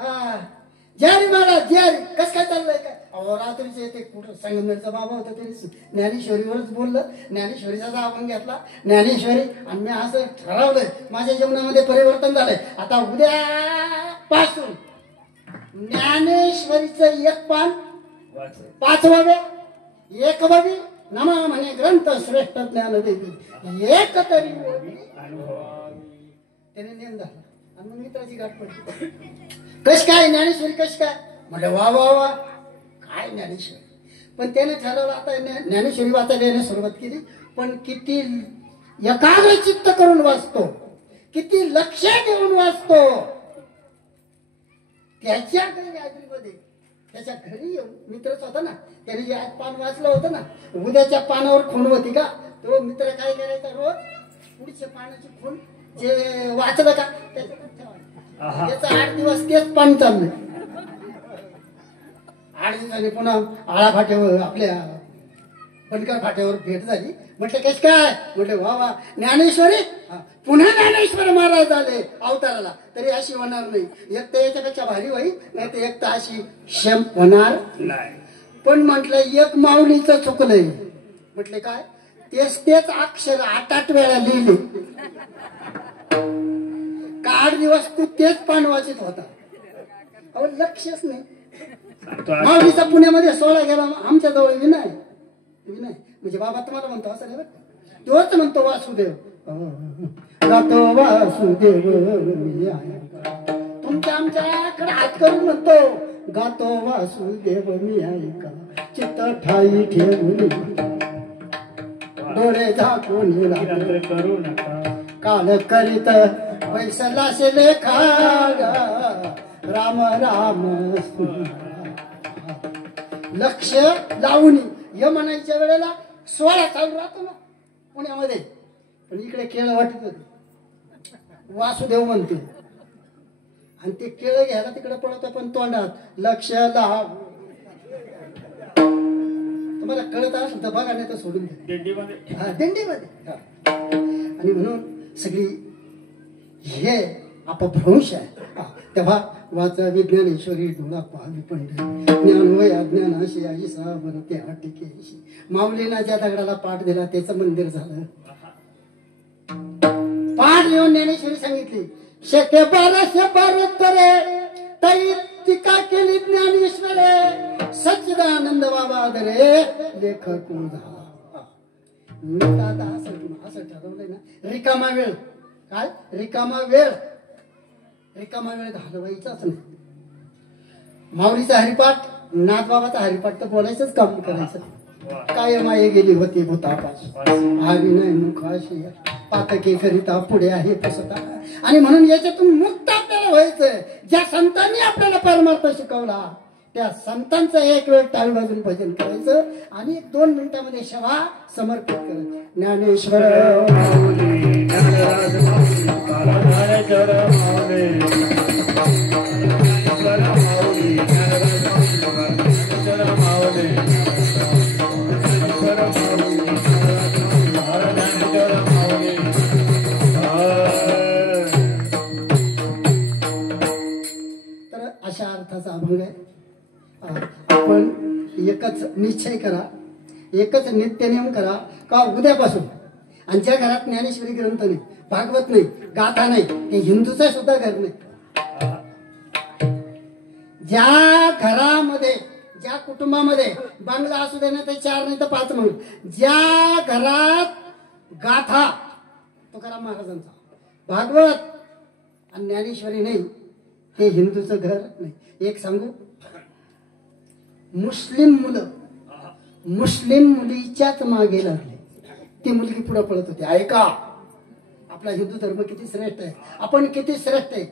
हा ज्यारी मला ज्यारी कस काय चाललंय काय अहो रात्रीचे ते कुठं संगमेरचा बाबा होता तरी ज्ञानेश्वरीवरच बोललं ज्ञानेश्वरीचा जावून घेतला ज्ञानेश्वरी आणि मी असं ठरवलंय माझ्या जीवनामध्ये परिवर्तन झालंय आता उद्या पासून ज्ञानेश्वरीचं एक पान वाच. 5 ववे 1 ववी नमा म्हणे ग्रंथ श्रेष्ठ ज्ञान देवी एक तरी ववी अनुभव त्याने नेम झाला आणि मग मित्राची गाठ पडली कश काय ज्ञानेश्वरी कश काय म्हटलं वा वा वा काय ज्ञानेश्वरी पण त्याने ठरवलं आता ज्ञानेश्वरी वाचायला याने सुरुवात केली पण किती एकाग्र चित्त करून वाचतो किती लक्ष देऊन वाचतो त्याच्या घरी आजरीमध्ये त्याच्या घरी येऊन मित्रच होता ना त्याने जे आज पान वाचलं होतं ना उद्याच्या पानावर खूण होती का तो मित्र काय करायचा रोज पुढच्या पानाची खूण जे वाचलं का त्याच्यात ठेवायचं त्याचं 8 दिवस तेच पान चाललंय 8 दिवसांनी पुन्हा आळा फाट्यावर आपल्या बनकर फाट्यावर भेट झाली म्हटलं कस काय म्हटलं वा वा ज्ञानेश्वरी पुन्हा ज्ञानेश्वर महाराज झाले अवताराला तरी अशी होणार नाही एक तर याच्यापेक्षा भारी होईल नाही तर एक तर अशी क्षम होणार नाही पण म्हटलं एक माऊलीचं चुकलंय म्हटले काय तेच अक्षर 8 वेळा लिहिले का 8 दिवस तू तेच पान वाचित होता अहो लक्षच नाही माऊलीचा पुण्यामध्ये 16 गेला आमच्या जवळ विनाय म्हणजे बाबा तुम्हाला म्हणतो असं नाही बरं तोच म्हणतो वासुदेव गातो वासुदेव तुमच्या आमच्याकडे हात करून म्हणतो गातो वासुदेव मी ऐका चित्त ठाई ठेवली डोळे झाकून रात्र करू नका काल करीत वैसला से लेखा राम राम लक्ष लावून हे म्हणायच्या वेळेला 16 चालू राहतो ना पुण्यामध्ये पण इकडे केळ वाटत होते वासुदेव म्हणते आणि ते केळ घ्यायला तिकडे पडत पण तोंडात लक्ष लाव तुम्हाला कळत असेल तर बघा नाही तर सोडून द्या दिंडीमध्ये हा दिंडीमध्ये आणि म्हणून सगळी हे अपभ्रंश आहे तेव्हा वाचा विज्ञानेश्वरी डोळा पाहावी पंडित ज्ञान वय अज्ञानाशी आई साबर ते टिकेशी माऊलीना ज्या दगडाला पाठ दिला त्याचं मंदिर झालं पाठ लिहून ज्ञानेश्वरी सांगितली शके 1212 तरी टीका केली ज्ञानेश्वरे सच्चिदानंद बाबा दरे लेखक मी आता असं ठरवलंय ना रिकामा वेळ काय रिकामा वेळ घालवायचाच नाही माऊलीचा हरिपाठ नाथबाबाचा हरिपाठ तर बोलायचंच काम करायचं काय माये गेली होती भूतापास हरी नाही मुखाशी पातके करिता पुढे आहे पसता आणि म्हणून याच्यातून मुक्त आपल्याला व्हायचंय ज्या संतांनी आपल्याला परमार्थ शिकवला त्या संतांचं एक वेळ टाळी वाजून भजन करायचं आणि 2 मिनिटांमध्ये सेवा समर्पित करायचं ज्ञानेश्वर तर अशा अर्थाचा अभंग आहे आपण एकच निश्चय करा एकच नित्यनियम करा का उद्यापासून आणि ज्या घरात ज्ञानेश्वरी ग्रंथ नाही भागवत नाही गाथा नाही हे हिंदूचं सुद्धा घर नाही ज्या घरामध्ये ज्या कुटुंबामध्ये बांगला असू दे ना ते 4 नाही तर 5 म्हणून ज्या घरात गाथा तुकाराम महाराजांचा भागवत आणि ज्ञानेश्वरी नाही हे हिंदूचं घर नाही एक सांगू मुस्लिम मुलं मुस्लिम मुलीच्याच मागे लागले ती मुलगी पुढे पळत होती ऐका आपला हिंदू धर्म किती श्रेष्ठ आहे आपण किती श्रेष्ठ आहे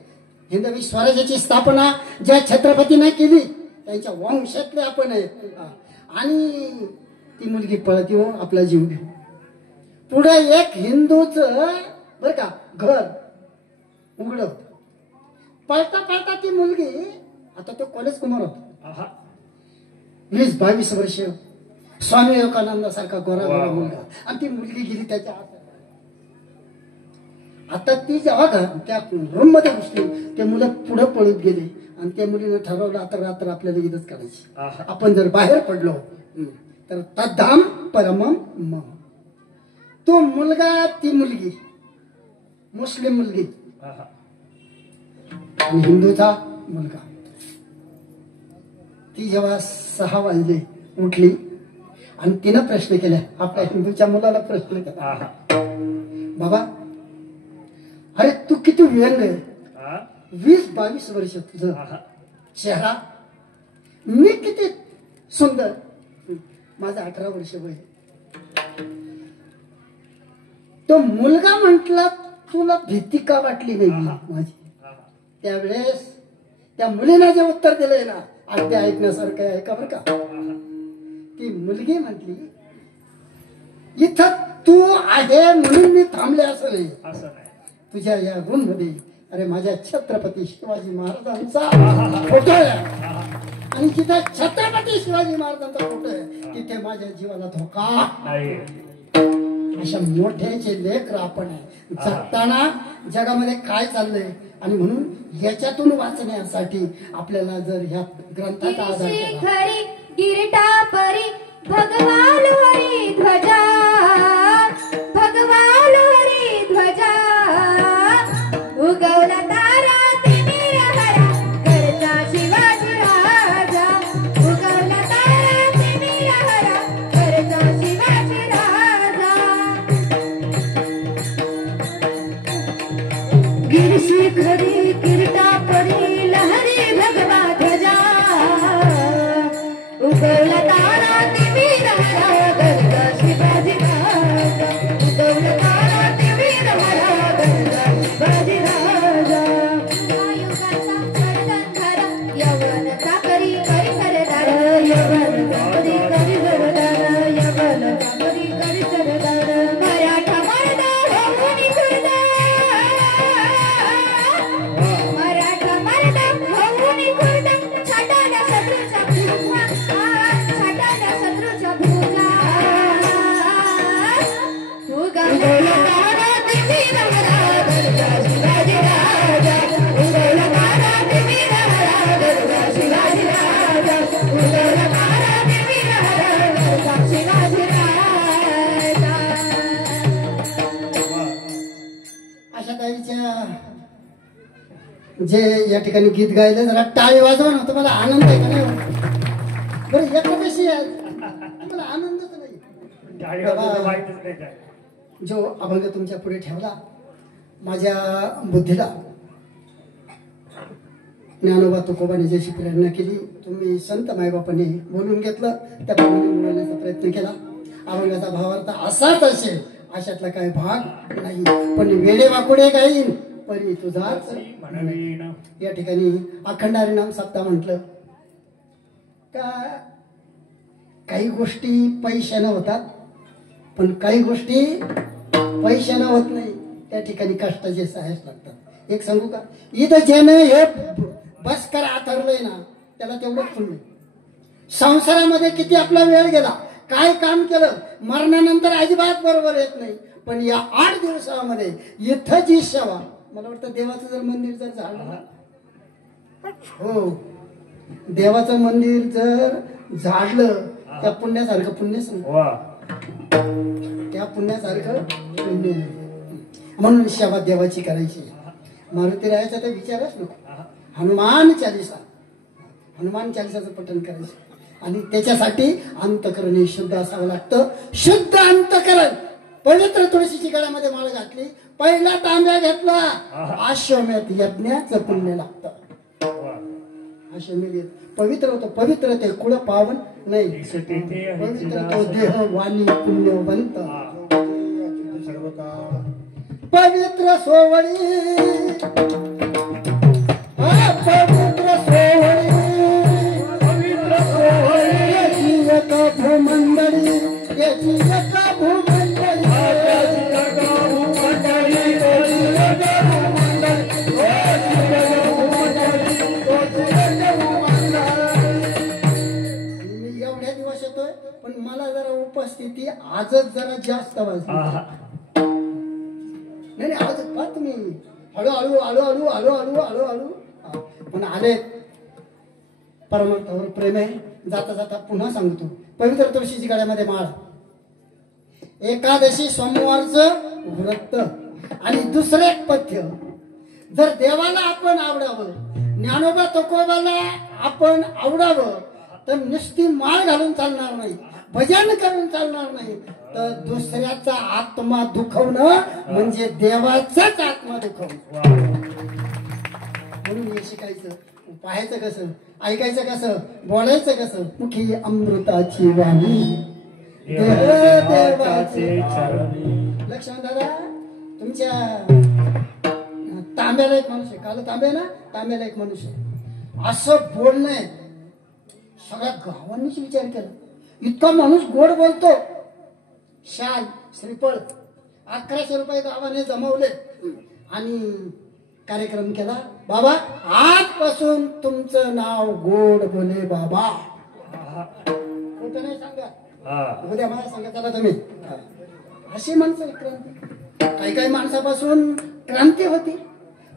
हिंदवी स्वराज्याची स्थापना ज्या छत्रपतीने केली त्यांच्या वंशातले आपण आहेत आणि ती मुलगी पळत येऊन आपला जीव घेऊ. पुढे एक हिंदूच बर का घर उघड. पळता पळता ती मुलगी, आता तो कॉलेज कुमार होता, 20-22 वर्ष, स्वामी विवेकानंदासारखा गोरा गोरा मुलगा, आणि ती मुलगी गेली त्याच्या हातात. आता ती जेव्हा त्या रूम मध्ये घुसली, ते मुलं पुढे पळत गेले आणि त्या मुलीने ठरवलं आता रात्र आपल्याला इथंच काढायची. आपण जर बाहेर पडलो तर तद्धाम परमम मम. तो मुलगा, ती मुलगी, मुस्लिम मुलगी आणि हिंदूचा मुलगा. ती जेव्हा 6 वाजले उठली आणि तिनं प्रश्न केला, आपल्या हिंदूच्या मुलाला प्रश्न केला, बाबा अरे तू किती व्यंग आहे, 20-22 वर्ष तुझं चेहरा, मी किती सुंदर, माझं 18 वर्ष वय. तो मुलगा म्हटला तुला भीती का वाटली नाही माझी? त्यावेळेस त्या मुलीनं जे उत्तर दिलंय ना, अगदी ऐकण्यासारखं आहे का बरं का. ती मुलगी म्हटली, इथं तू आहे म्हणून मी थांबले असं नाही, तुझ्या या रूम मध्ये अरे माझ्या छत्रपती शिवाजी महाराजांचा फोटो आहे, आणि जिथे छत्रपती शिवाजी महाराजांचा फोटो आहे तिथे माझ्या जीवाला धोका नाही. अशा मोठ्याचे लेकर आपण आहे. जगताना जगामध्ये काय चाललंय, आणि म्हणून याच्यातून वाचण्यासाठी आपल्याला जर ह्या ग्रंथाचा आधार केला. गिरटा परी भगवान हरी ध्वजा, भगवान हरी ध्वजा, उगवला तारा तिमिर हरा करता शिवाजी राजा, उगवला तारा तिमिर हरा करता शिवाजी राजा. गिरशिखरी गिरटा परी लहरी भगवा ध्वजा, उगवला तारा तिमिर हरा करता शिवाजी राजा, उगवला तारा तिमिर हरा करता शिवाजी राजा. युगाचा कर्णधार यवनचा करी करी सरदार, यवनचा करी करी सरदार, यवनचा करी करी सरदार. मराठा मर्द होऊन खुर्द, मराठा मर्द होऊन खुर्द, छाटाला शत्रूचा भुजा, छाटाला शत्रूचा भुजा. उगवला तारा तिमिर हरा करता शिवाजी राजा, उगवला तारा तिमिर हरा करता शिवाजी राजा, उगवला तारा तिमिर हरा करता शिवाजी राजा. अशा ताईच्या जे या ठिकाणी गीत गायलं, जरा टाळी वाजवा ना, तुम्हाला आनंद आहे का नाही? बरं एक कशी आहे, तुम्हाला आनंदच नाही. जो अभंग तुमच्या पुढे ठेवला, माझ्या बुद्धीला ज्ञानोबा तुकोबाने जशी प्रेरणा केली, तुम्ही संत मायबापांनी बोलून घेतलं, त्या प्रमाणे बोलण्याचा प्रयत्न केला. अभंगाचा भावार्थ असाच असेल, अशातला काही भाग नाही. पण वेडे वाकुडे गाईन परी तुझाच म्हणवीन. या ठिकाणी अखंड हरिनाम सप्ताह म्हटलं का, काही गोष्टी पैशानं होतात, पण काही गोष्टी पैशानं होत नाही. त्या ठिकाणी कष्टाचे सहाय्य लागतात. एक सांगू का, इथं ज्यानं हे बस करा आथरलंय ना, त्याला तेवढंच पुण्य. संसारामध्ये किती आपला वेळ गेला, काय काम केलं, मरणानंतर अजिबात बरोबर येत नाही. पण या 8 दिवसामध्ये इथं जी सेवा, मला वाटतं देवाचं जर मंदिर जर झालं, हो देवाचं मंदिर जर झाडलं, त्या पुण्यासारखं पुण्यच नाही, त्या पुण्यासारखं पुण्य नाही. म्हणून सेवा देवाची करायची. मारुती रायाचा तर विचारच नको. हनुमान चालिसाचं पठण करायचं, आणि त्याच्यासाठी अंतकरण शुद्ध असावं लागतं. शुद्ध अंतकरण. पवित्र तुळशीची गळ्यामध्ये माळ घातली, पहिला तांब्या घेतला, अश्वमेध यज्ञाचं पुण्य लागतं. अश्वमेध पवित्र होतो, पवित्र ते कुळ पावन नाही, पवित्र तो देह वाणी पुण्यवंत. पवित्र सोवळी, पवित्र सोवळी, भूमंडळी आजच जरा जास्त वाजली. नाही आज पहा तुम्ही हळूहळू हळूहळू हळूहळू हळूहळू पण आले. परमार्थावर प्रेम आहे. जाता जाता पुन्हा सांगतो. पवित्र तुळशीची गळ्यामध्ये माळ, एकादशी सोमवारचं व्रत आणि दुसरे एक पथ्य. जर देवाला आपण आवडावं, ज्ञानोबा तुकोबाला आपण आवडावं, तर नुसती माळ घालून चालणार नाही, भजन करून चालणार नाही, तर दुसऱ्याचा आत्मा दुखवणं म्हणजे देवाचाच आत्मा दुखवणं. म्हणून हे शिकायचं. पाहायचं कसं, ऐकायचं कसं, बोलायचं कसं. मुखी अमृताची वाणी, देवाचे लक्ष्मण दादा तुमच्या तांब्याला एक माणूस आहे. काल तांब्या ना, तांब्याला एक माणूस आहे. असं बोलणं सगळ्या गावांनीच विचार केला. इतका माणूस गोड बोलतो. शाल श्रीफळ 1100 रुपये गावाने जमवले आणि कार्यक्रम केला. बाबा आजपासून तुमचं नाव गोड बोले बाबा. खोटं नाही सांगा. उद्या मला सांगा चला तुम्ही. अशी माणसं क्रांती. काही माणसापासून क्रांती होती,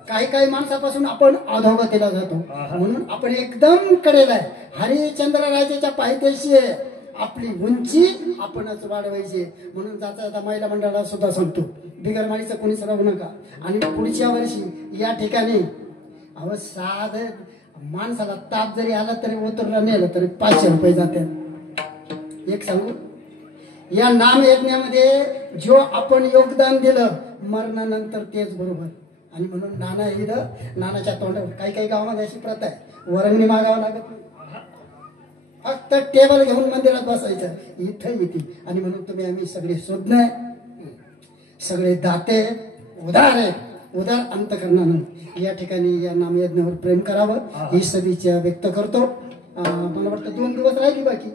काही माणसापासून आपण अधोगतीला जातो. म्हणून आपण एकदम कडेला आहे. हरिश्चंद्र राजाच्या पायथ्याशी आहे. आपली उंची आपणच वाढवायची. म्हणून जाता महिला मंडळाला सुद्धा सांगतो, बिगर माळीचं कोणीच राहू नका. आणि पुढच्या वर्षी या ठिकाणी साध माणसाला ताप जरी आला तरी उतरला नेलं तरी 500 रुपये जाते. एक सांगू, या नाम यज्ञामध्ये जो आपण योगदान दिलं मरणानंतर तेच बरोबर. आणि म्हणून नाना इथं नानाच्या तोंडावर काही गावामध्ये अशी प्रथा आहे, वर्गणी मागावं लागत नाही. फक्त टेबल घेऊन मंदिरात बसायचं, इथं येते. आणि म्हणून तुम्ही आम्ही सगळे शोधणे, सगळे दाते उदार आहे. उदार अंतकरणानं या ठिकाणी या नामयज्ञावर प्रेम करावं ही सदिच्छा व्यक्त करतो. मला वाटतं 2 दिवस राहिली, बाकी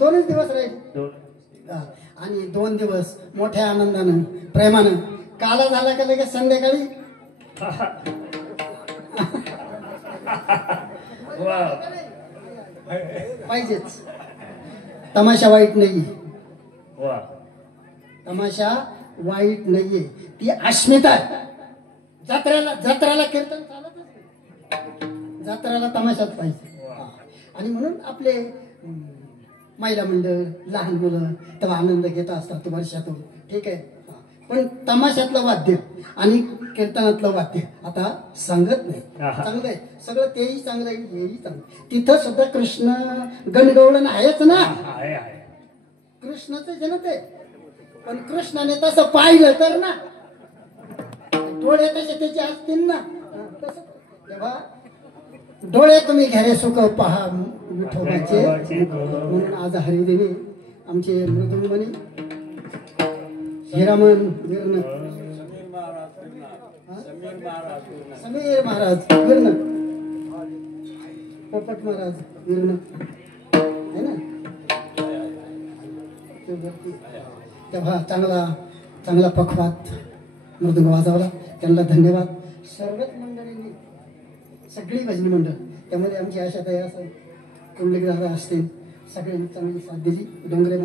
2च दिवस राहिले. आणि 2 दिवस मोठ्या आनंदानं प्रेमानं. काला झाला का लगेच संध्याकाळी पाहिजेच. तमाशा वाईट नाहीये, तमाशा वाईट नाहीये, ती अस्मिता आहे. जत्रेला कीर्तन चालतच नाही, जत्रेला तमाशाच पाहिजे. आणि म्हणून आपले महिला मंडळ, लहान मुलं तेव्हा आनंद घेत असतात वर्षातून, ठीक आहे. पण तमाशातलं वाद्य आणि कीर्तनातलं वाद्य आता सांगत नाही. चांगलं आहे सगळं, तेही चांगलं आहे, हेही चांगलं. तिथं सुद्धा कृष्ण गणगवळण आहेच ना, कृष्णाचं जनत आहे. पण कृष्णाने तसं पाहिलं तर ना, डोळे तसे त्याचे असतील ना, तसं तेव्हा डोळे तुम्ही घ्यारे सुख पहा विठोबाचे. म्हणून आज हरिदेवी आमचे मृदुंगमणी हिरामन वीर्ण समीर महाराज वीर्ण, पोपट महाराज वीर्ण है ना, तेव्हा चांगला पखवात मृदुंग वाजवला. त्यांना धन्यवाद. सर्वच मंडळींनी, सगळी भजनी मंडळ, त्यामध्ये आमची आशाताई असं, कुंडलिक दादा असतील, सगळ्यांनी चांगली साथ दिली. डोंगरे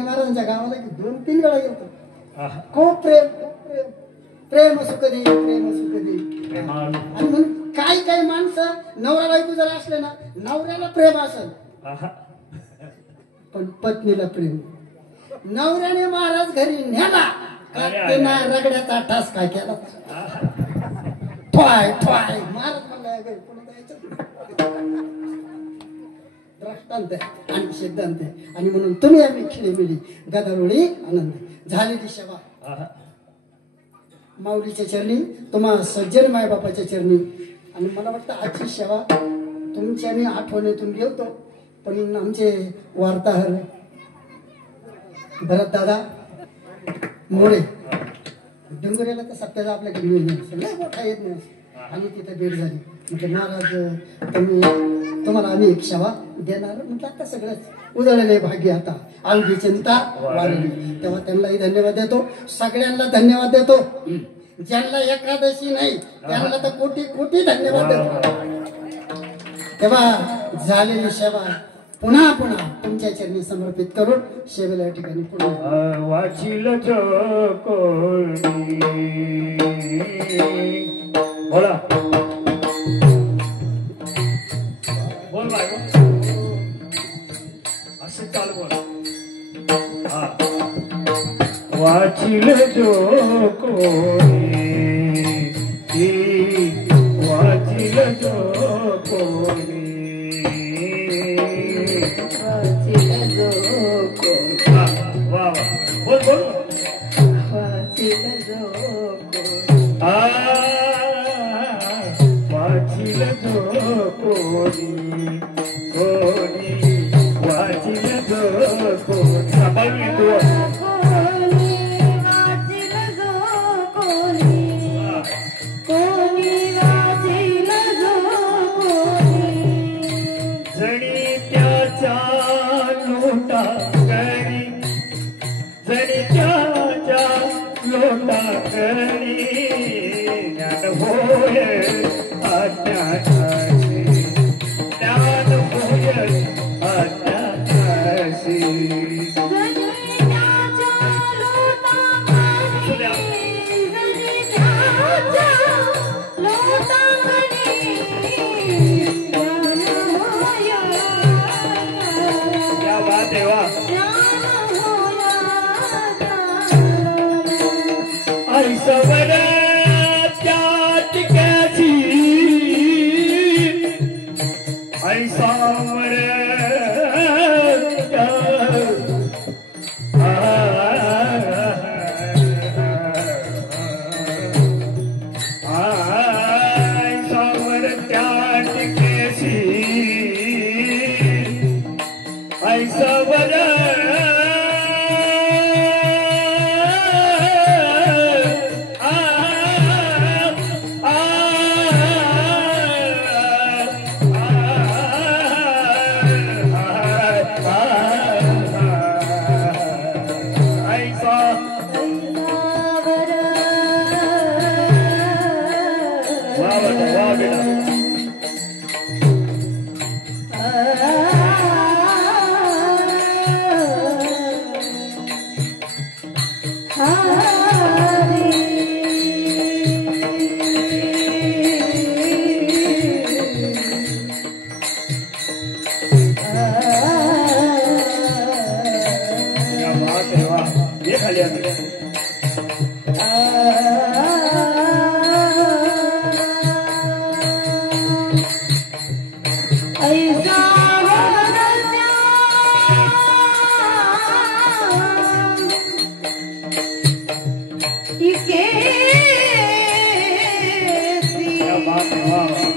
महाराजांच्या गावाला 2-3 वेळा गेलो. खूप प्रेम सुख दे, प्रेम सुख दे. आणि म्हणून काही माणसं नवरा बायको जर असले ना, नवऱ्याला प्रेम असेल पण पत्नीला प्रेम. नवऱ्याने महाराज घरी न्याला रगड्याचा ठस काय केला, ठोय ठोय महाराज म्हणला दृष्टांत आहे आणि सिद्धांत आहे. आणि म्हणून तुम्ही आम्ही खिळी मिली गदारोळी आनंद झालेली सेवा माऊलीच्या चरणी, तुम्हा सज्जन मायबापाच्या चरणी. आणि मला वाटतं आजची सेवा तुमच्या मी आठवणीतून गेलतो, पण आमचे वार्ताहर भरत दादा मोरे डोंगरेला तर सत्याचा आपल्याकडे लय मोठा येत नाही. आणि तिथे भेट झाली. म्हणजे महाराज तुम्हाला आम्ही एक सेवा देणार. म्हटलं आता सगळंच उजळले भाग्य, आता अवघी चिंता वाढली. तेव्हा त्यांनाही धन्यवाद देतो, सगळ्यांना धन्यवाद देतो. ज्यांना एकादशी नाही त्यांना तर कोटी कोटी धन्यवाद देतो. तेव्हा झालेली सेवा पुन्हा पुन्हा तुमच्या चरणी समर्पित करून शेवट या ठिकाणी पुन्हा वाचिल जो कोणी बोला बोल बाय असं चालू बोल हा वाचिल जो कोणी वाचिल जो कोणी वाचिल जो कोणी वा वा बोल बोल वाचिल जो कोणी वाचिल जो कोणी कोणी वाचिल जो कोणी सांभाळून येतो कोणी वाचिल जो कोणी कोणी वाचिल जो कोणी जणी त्याच्या लोटा करी जणी त्याच्या लोटा करी ज्ञान होय अज्ञानाशी ज्ञान होय अज्ञानाशी क्या बात है वाह ऐसवर त्यात कॅची ऐसावर ऐसावर त्यात कॅची ऐसावर ये खाली आता क्या बात है वाह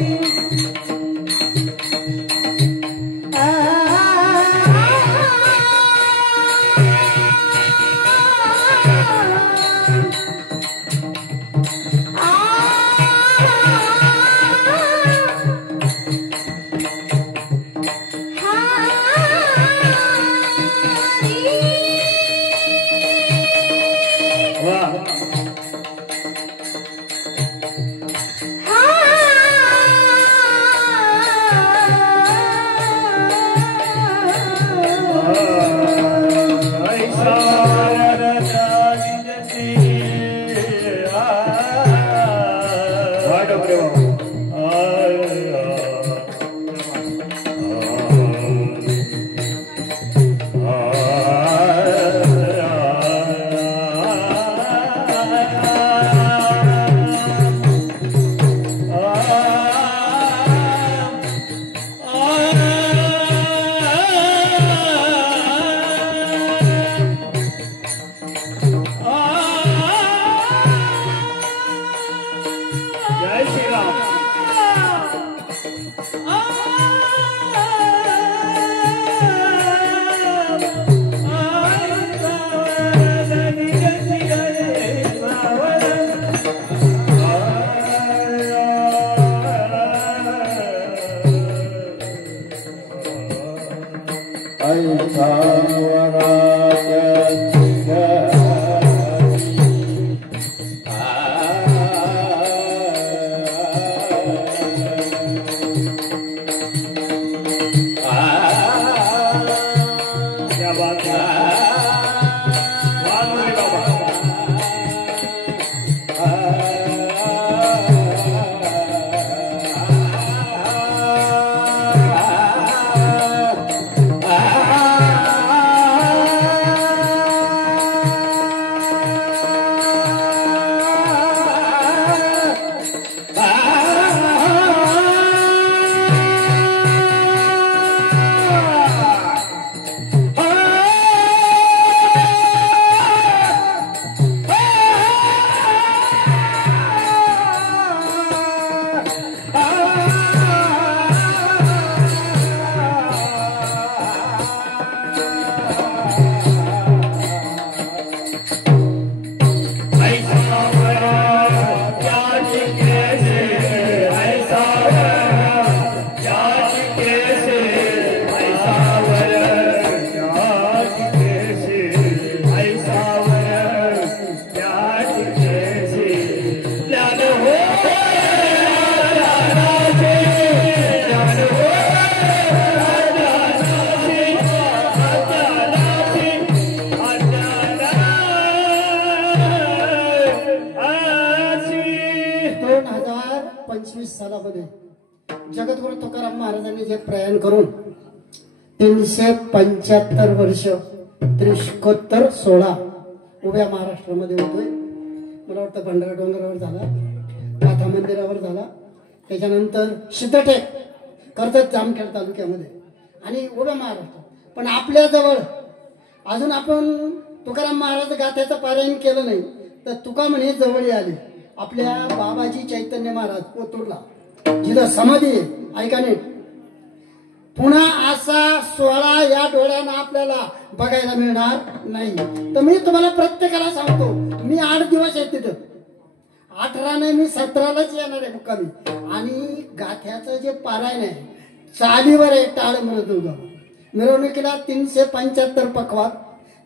वाजवले बाबा. सालामध्ये जगद्गुरु तुकाराम महाराजांनी जे प्रयाण करून 375 वर्ष त्रिशकोत्तर 16 उभ्या महाराष्ट्रामध्ये होतोय. मला वाटतं भंडारा डोंगरावर झाला, माथा मंदिरावर झाला, त्याच्यानंतर सिद्धटेक कर्जत जामखेड तालुक्यामध्ये आणि उभ्या महाराष्ट्रात. पण आपल्या जवळ अजून आपण तुकाराम महाराज गाथ्याचं पारायण केलं नाही तर तुका म्हणे जवळ आले. आपल्या बाबाजी चैतन्य महाराज कोथरूडला जिथं समाधी आहे, ऐका नाही, पुन्हा असा 16 या डोळ्यानं आपल्याला बघायला मिळणार नाही. तर मी तुम्हाला प्रत्येकाला सांगतो, मी 8 दिवस आहे तिथं, 18 नाही मी 17लाच येणार आहे मुक्कामी. आणि गाथ्याचं जे पारायण आहे चालीवर आहे, टाळ मृदुंग, मिरवणुकीला 375 पकवाद,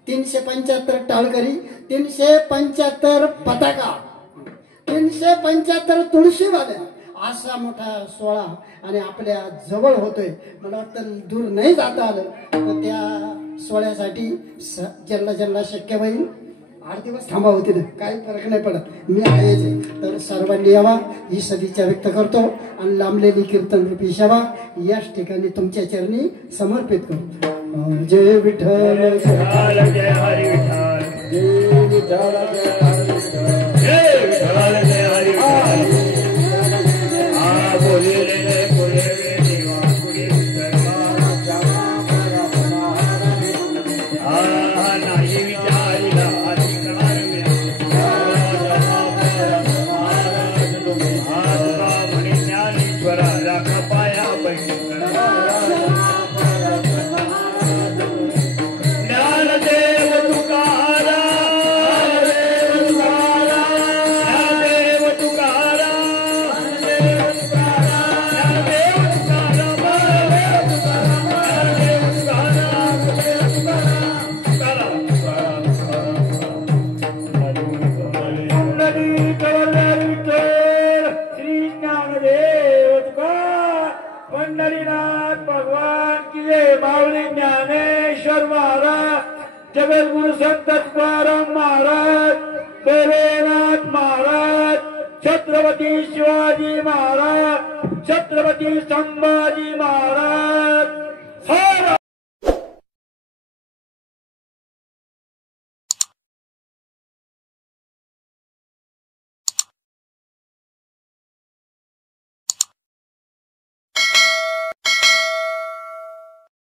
375 टाळकरी, 375 पताका, 375 तुळशीवाल्या, असा मोठा 16 आणि आपल्या जवळ होतोय. मला वाटतं दूर नाही जाता आलं तर त्या 16साठी ज्यांना ज्यांना शक्य होईल 8 दिवस थांबा होती ना, काही फरक नाही पडत, मी आहेच आहे. तर सर्वांनी यावा ही सदिच्छा व्यक्त करतो आणि लांबलेली कीर्तन रूपी सेवा याच ठिकाणी तुमच्या चरणी समर्पित करतो. जय विठ्ठल, जय हरी विठ्ठल, जय विठ्ठल, जय हरी विठ्ठल, जय विठ्ठल, जय हरी विठ्ठल. जगद्गुरु संत तुकाराम महाराज, भैरवनाथ महाराज, छत्रपती शिवाजी महाराज, छत्रपती संभाजी महाराज.